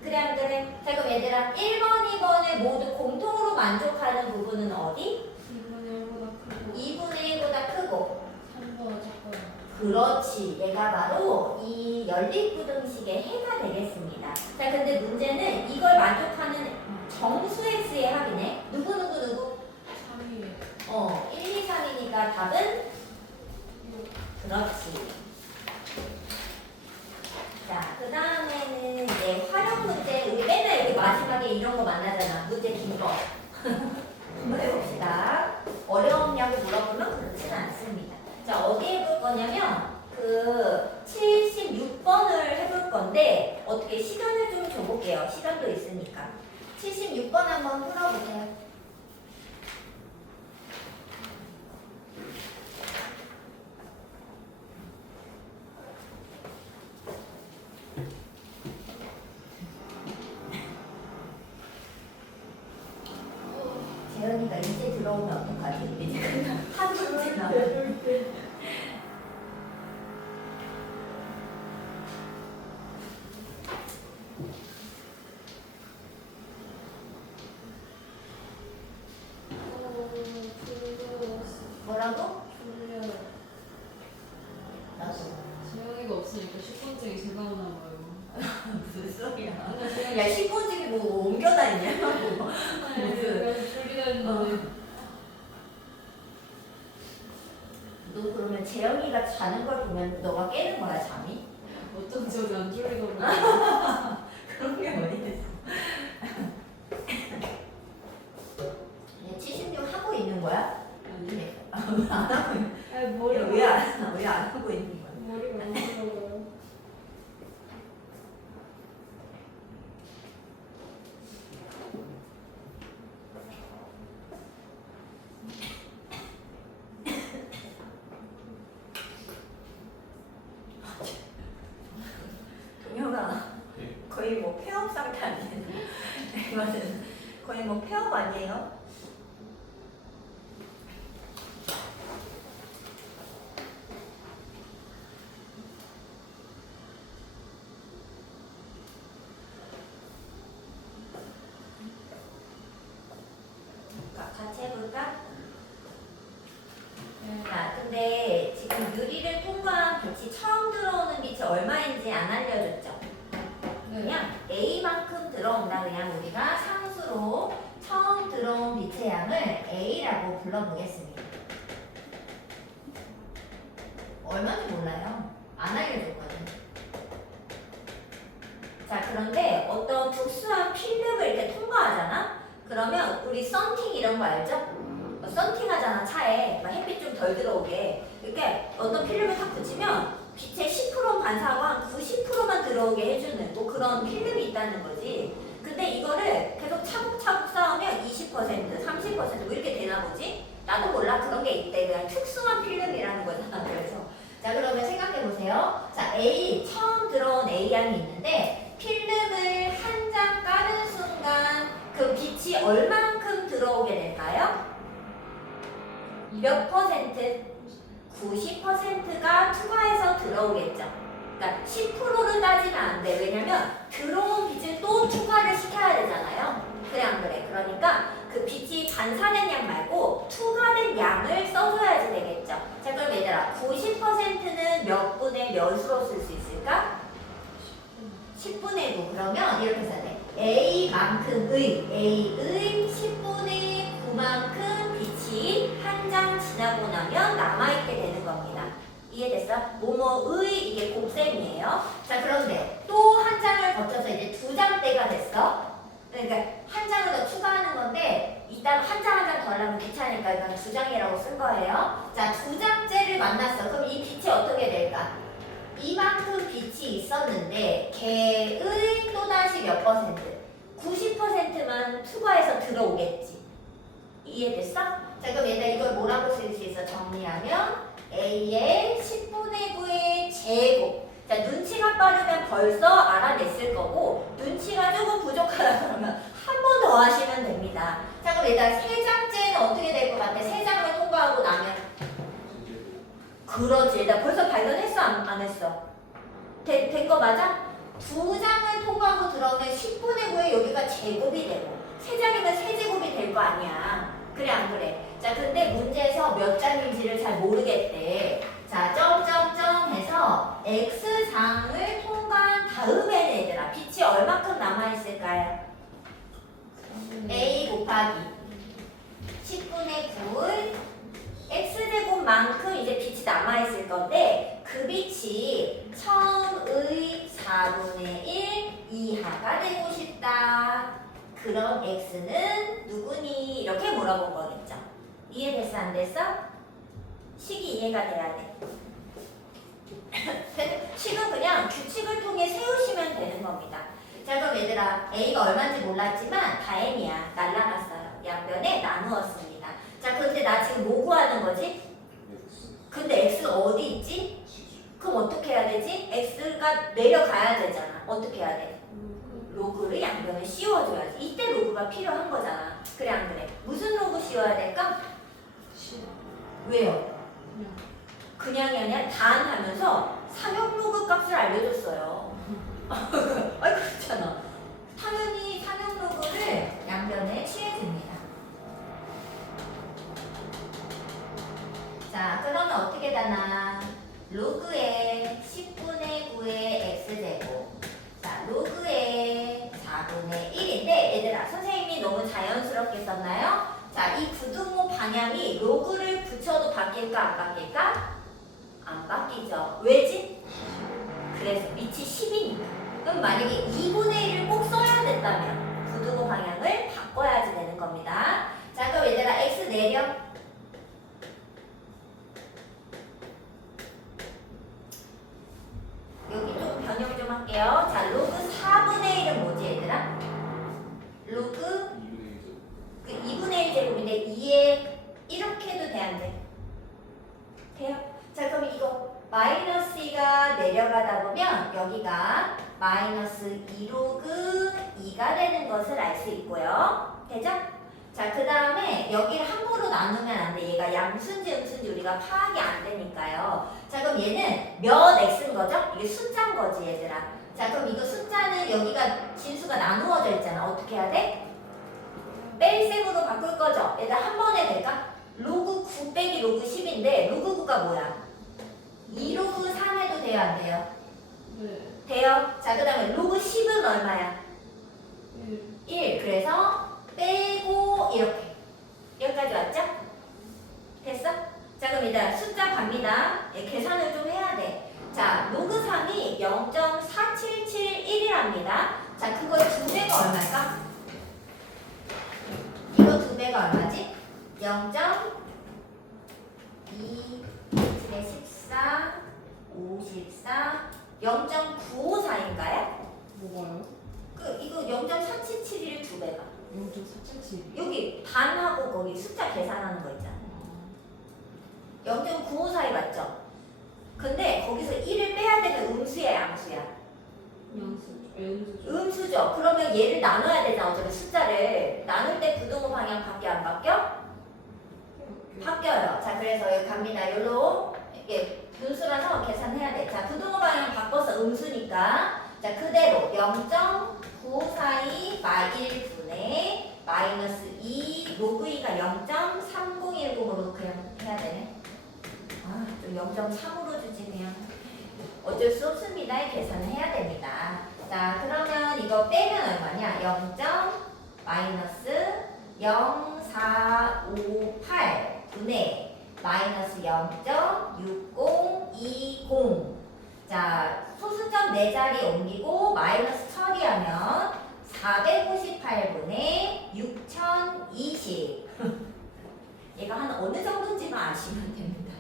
그래 안 그래? 자, 그럼 얘들아 1번, 2번을 모두 공통으로 만족하는 부분은 어디? 2분의 1보다 크고 2분의 1보다 크고 3보다 작거나. 그렇지. 얘가 바로 이 연립부등식의 해가 되겠습니다. 자, 근데 문제는 이걸 만족하는 정수 x의 합이네. 누구? 3이에요. 1, 2, 3이니까 답은? 그렇지. 자, 그 다음에는 이제 활용 문제. 우리 맨날 여기 마지막에 이런 거 만나잖아. 문제 긴 거. 한번 해봅시다. 어려웠냐고 물어보면 그렇지는 않습니다. 자, 어디 해볼 거냐면 그 76번을 해볼 건데 어떻게 시간을 좀 줘볼게요. 시간도 있으니까. 76번 한번 풀어보세요. 재현이가 이제 들어오면 어떡하지? 이제 한 문제 남았어. 뭐라고? 졸려요. 나도. 재영이가 없으니까 10번째가 제가 오나 봐요. 무슨 소리야? 야, 야, 10분지기 뭐 옮겨 다니냐? 무슨. 졸리다 했는데. 너 그러면 재영이가 자는 걸 보면 너가 깨는 거야, 잠이? 어쩐지 오늘 안 졸리더라고요. 그런 게 어디 있어? 얘 76 하고 있는 거야? 아니. 안 하고 있는 아니, 거야? 왜안 하고 있는 거야? 머리가 안 들어가요. 동혁아, 거의 뭐 폐업 상태 아니에요? 이거는 거의 뭐 폐업 아니에요? 같이 해볼까? 자, 근데 지금 유리를 통과한 빛이 처음 들어오는 빛이 얼마인지 안 알려줬죠? 그냥 A만큼 들어온다. 그냥 우리가 상수로 처음 들어온 빛의 양을 A라고 불러보겠습니다. 얼마인지 몰라요. 안 알려줬거든. 자, 그런데 어떤 특수한 필름을 이렇게 통과하잖아? 그러면 우리 썬팅 이런 거 알죠? 썬팅 하잖아, 차에. 막 햇빛 좀 덜 들어오게. 이렇게 어떤 필름을 탁 붙이면 빛의 10% 반사하고 한 90%만 들어오게 해주는 뭐 그런 필름이 있다는 거지. 근데 이거를 계속 차곡차곡 쌓으면 20%, 30% 뭐 이렇게 되나 보지? 나도 몰라. 그런 게 있대. 그냥 특수한 필름이라는 거잖아. 그래서. 자, 그러면 생각해 보세요. 자, A, 처음 들어온 A 양이 있는데 필름을 한 장 까는 순간 그 빛이 얼만큼 들어오게 될까요? 몇 퍼센트? 90%가 투과해서 들어오겠죠. 그러니까 10%를 따지면 안 돼. 왜냐면 들어온 빛을 또 투과를 시켜야 되잖아요. 그래 안 그래? 그러니까 그 빛이 반사된 양 말고 투과된 양을 써줘야지 되겠죠. 자, 그럼 얘들아 90%는 몇 분의 9분의 몇으로 쓸 수 있을까? 10분의 9. 그러면 이렇게 써야 돼. A의 10분의 9만큼 빛이 한 장 지나고 나면 남아있게 되는 겁니다. 이해됐어? 뭐뭐의 이게 곱셈이에요. 자, 그런데 또 한 장을 거쳐서 이제 2장대가 됐어. 그러니까 한 장을 더 추가하는 건데 이따가 한 장 한 장 더 하려면 귀찮으니까 이건 2장이라고 쓴 거예요. 자, 2장째를 만났어. 그럼 이 빛이 어떻게 될까? 이만큼 빛이 있었는데 걔의 또다시 몇 퍼센트? 90%만 투과해서 들어오겠지. 이해됐어? 자, 그럼 얘들아 이걸 뭐라고 쓸 수 있어? 정리하면 A의 10분의 9의 제곱. 자, 눈치가 빠르면 벌써 알아냈을 거고 눈치가 조금 부족하다 그러면 한 번 더 하시면 됩니다. 자, 그럼 얘들아 세 장째는 어떻게 될 것 같아? 세 장을 통과하고 나면 그러지. 나 벌써 발견했어? 안 했어? 된 거 맞아? 2장을 통과하고 들어오면 10분의 9에 여기가 제곱이 되고 3장이면 세제곱이 될 거 아니야. 그래 안 그래? 자, 근데 문제에서 몇 장인지를 잘 모르겠대. 자, 점점점 해서 X장을 통과한 다음에는 얘들아 빛이 얼마큼 남아있을까요? A 곱하기 10분의 9의 X제곱만큼 이제 빛이 남아있을 건데 그 빛이 처음의 4분의 1 이하가 되고 싶다. 그럼 X는 누구니? 이렇게 물어본 거겠죠. 이해됐어? 안 됐어? 식이 이해가 돼야 돼. 식은 그냥 규칙을 통해 세우시면 되는 겁니다. 자, 그럼 얘들아 A가 얼마인지 몰랐지만 다행이야. 날라갔어요. 양변에 나누었습니다. 자, 그런데 나 지금 뭐 구하는 거지? 근데 X가 어디 있지? 그럼 어떻게 해야 되지? X가 내려가야 되잖아. 어떻게 해야 돼? 로그를 양변에 씌워줘야지. 이때 로그가 필요한 거잖아. 그래 안 그래? 무슨 로그 씌워야 될까? 왜요? 그냥이 아니라 단하면서 상용 로그 값을 알려줬어요. 아이 그렇잖아. 당연히 상용 로그를 양변에 취해줍니다. 자, 그러면 어떻게 되나? 로그의 10분의 9의 x제곱. 자, 로그의 4분의 1인데 얘들아 선생님이 너무 자연스럽게 썼나요? 자, 이 부등호 방향이 로그를 붙여도 바뀔까 안 바뀔까? 안 바뀌죠. 왜지? 그래서 밑이 10이니까. 그럼 만약에 2분의 1을 꼭 써야 된다면 부등호 방향을 바꿔야지 되는 겁니다. 자, 그럼 얘들아 x 내려. 여기 좀 변형 좀 할게요. 자, 로그 4분의 1은 뭐지 얘들아? 로그 2분의 1 제곱인데 2에 이렇게 해도 돼 안 돼? 돼요? 자, 그럼 이거 마이너스 2가 내려가다 보면 여기가 마이너스 2로그 2가 되는 것을 알 수 있고요. 되죠? 자, 그 다음에 여기를 함부로 나누면 안 돼. 얘가 양수인지 음수인지 우리가 파악이 안 되니까요. 자, 그럼 얘는 몇 x인 거죠? 이게 숫자인 거지 얘들아. 자, 그럼 이거 숫자는 여기가 진수가 나누어져 있잖아. 어떻게 해야 돼? 뺄셈으로 바꿀 거죠? 얘들 한 번에 될까? 로그 9 빼기 로그 10인데 로그 9가 뭐야? 2로그 3 해도 돼요? 안 돼요? 네. 돼요? 자, 그 다음에 로그 10은 얼마야? 1. 1. 그래서 빼고 이렇게. 여기까지 왔죠? 됐어? 자, 그럼 일단 숫자 갑니다. 예, 계산을 좀 해야 돼. 자, 로그 3이 0.4771이랍니다. 자, 그거의 2배가 얼마일까? 이거 2배가 얼마지? 0.2 14 54 0.954인가요? 뭐가요? 이거 0.477을 2배가 0.477. 여기 반하고 거기 숫자 계산하는 거 있잖아. 0.954이 맞죠? 근데 거기서 1을 빼야 되면 음수야 양수야? 양수죠. 음수죠. 음수죠. 그러면 얘를 나눠야 되잖아. 어차피 숫자를 나눌 때 부등호 방향 바뀌어 안 바뀌어? 바뀌어요. 자, 그래서 여기 갑니다. 요로 이게 분수라서 계산해야 돼. 자, 부등호 방향 바꿔서 음수니까 자, 그대로 0.942 1분의 마이너스 2 로그 2가 0.3010으로 그냥 해야 되네. 아, 좀 0.3으로 주지 그냥. 어쩔 수 없습니다. 계산을 해야 됩니다. 자, 그러면 이거 빼면 얼마냐? 0. 마이너스 0.458 분의 마이너스 0.6020. 자, 소수점 4자리 옮기고 마이너스 처리하면 458분의 6020. 얘가 한 어느 정도인지만 아시면 됩니다.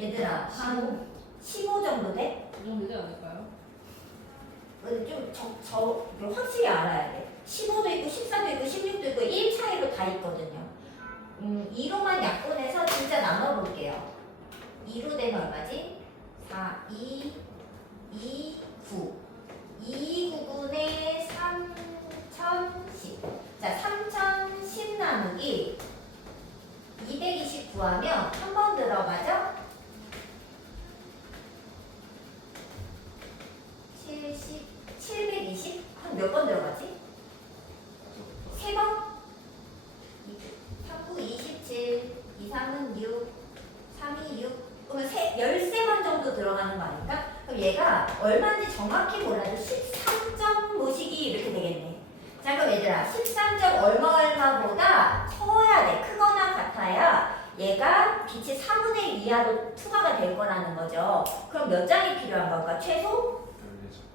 얘들아, 한 15 정도 돼? 그 정도 되지 않을까요? 좀 확실히 알아야 돼. 15도 있고 14도 있고 16도 있고 1 차이로 다 있거든요. 2로만 약분해서 진짜 나눠볼게요. 2로 되면 얼마지? 4, 2, 2, 9. 2, 9분의 3010. 자, 3010 나누기 220 구하면 한 번 들어가죠? 720? 한 몇 번 들어가지? 3번? 3, 9, 27, 2, 3은 6, 3이 6. 그러면 13번 정도 들어가는 거 아닐까? 그럼 얘가 얼마인지 정확히 몰라도 13점 모시기 이렇게 되겠네. 자, 그럼 얘들아, 13점 얼마보다 커야 돼. 크거나 같아야 얘가 빛이 4분의 1 이하로 투과가 될 거라는 거죠. 그럼 몇 장이 필요한 걸까? 최소?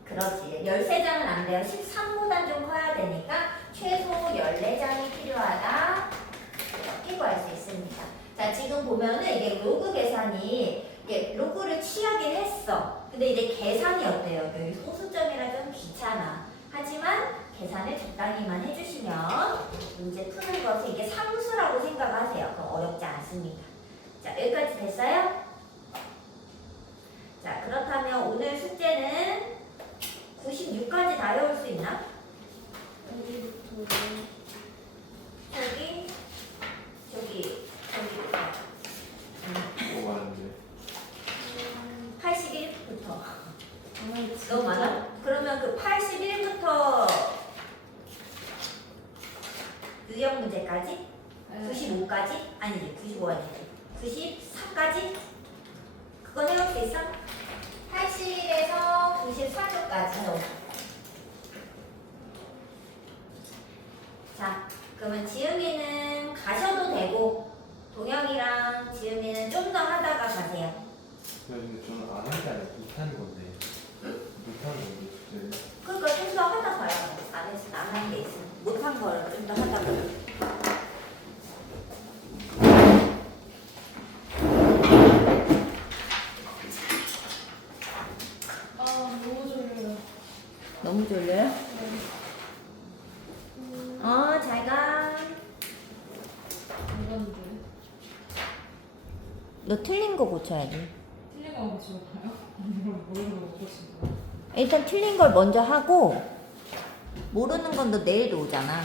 그렇지. 13장은 안 돼요. 13보단 좀 커야 되니까 최소 14장이 필요하다. 이렇게 구할 수 있습니다. 자, 지금 보면은 이게 로그 계산이 로그를 취하긴 했어. 근데 이제 계산이 어때요? 여기 소수점이라 좀 귀찮아. 하지만 계산을 적당히만 해주시면 문제 푸는 것은 이게 상수라고 생각하세요. 그럼 어렵지 않습니다. 자, 여기까지 됐어요? 자, 그렇다면 오늘 숙제는 96까지 다 외울 수 있나? 어디부터? 저기부터. 너무 많은데. 81부터. 너무 많아? 그러면 그 81부터 유형 문제까지? 95까지? 아니지, 95 아니지. 94까지? 그건 해올 수 있어? 81에서 94쪽까지. 자, 그러면 지은이는 가셔도 되고 동영이랑 지은이는 좀 더 하다가 가세요. 근데 저는 안 한 게 아니라 못하는 건데. 못하는 건데, 숙제를. 그러니까 좀 더 하다 가요. 안에서 안 한 게 있어. 못한 걸 좀 더 하다가. 아, 너무 졸려요. 너무 졸려요? 잘 가. 이건데. 너 틀린 거 고쳐야지. 틀린 거 고치고 가요? 모르는 거 고치고. 일단 틀린 걸 먼저 하고 모르는 건 너 내일도 오잖아.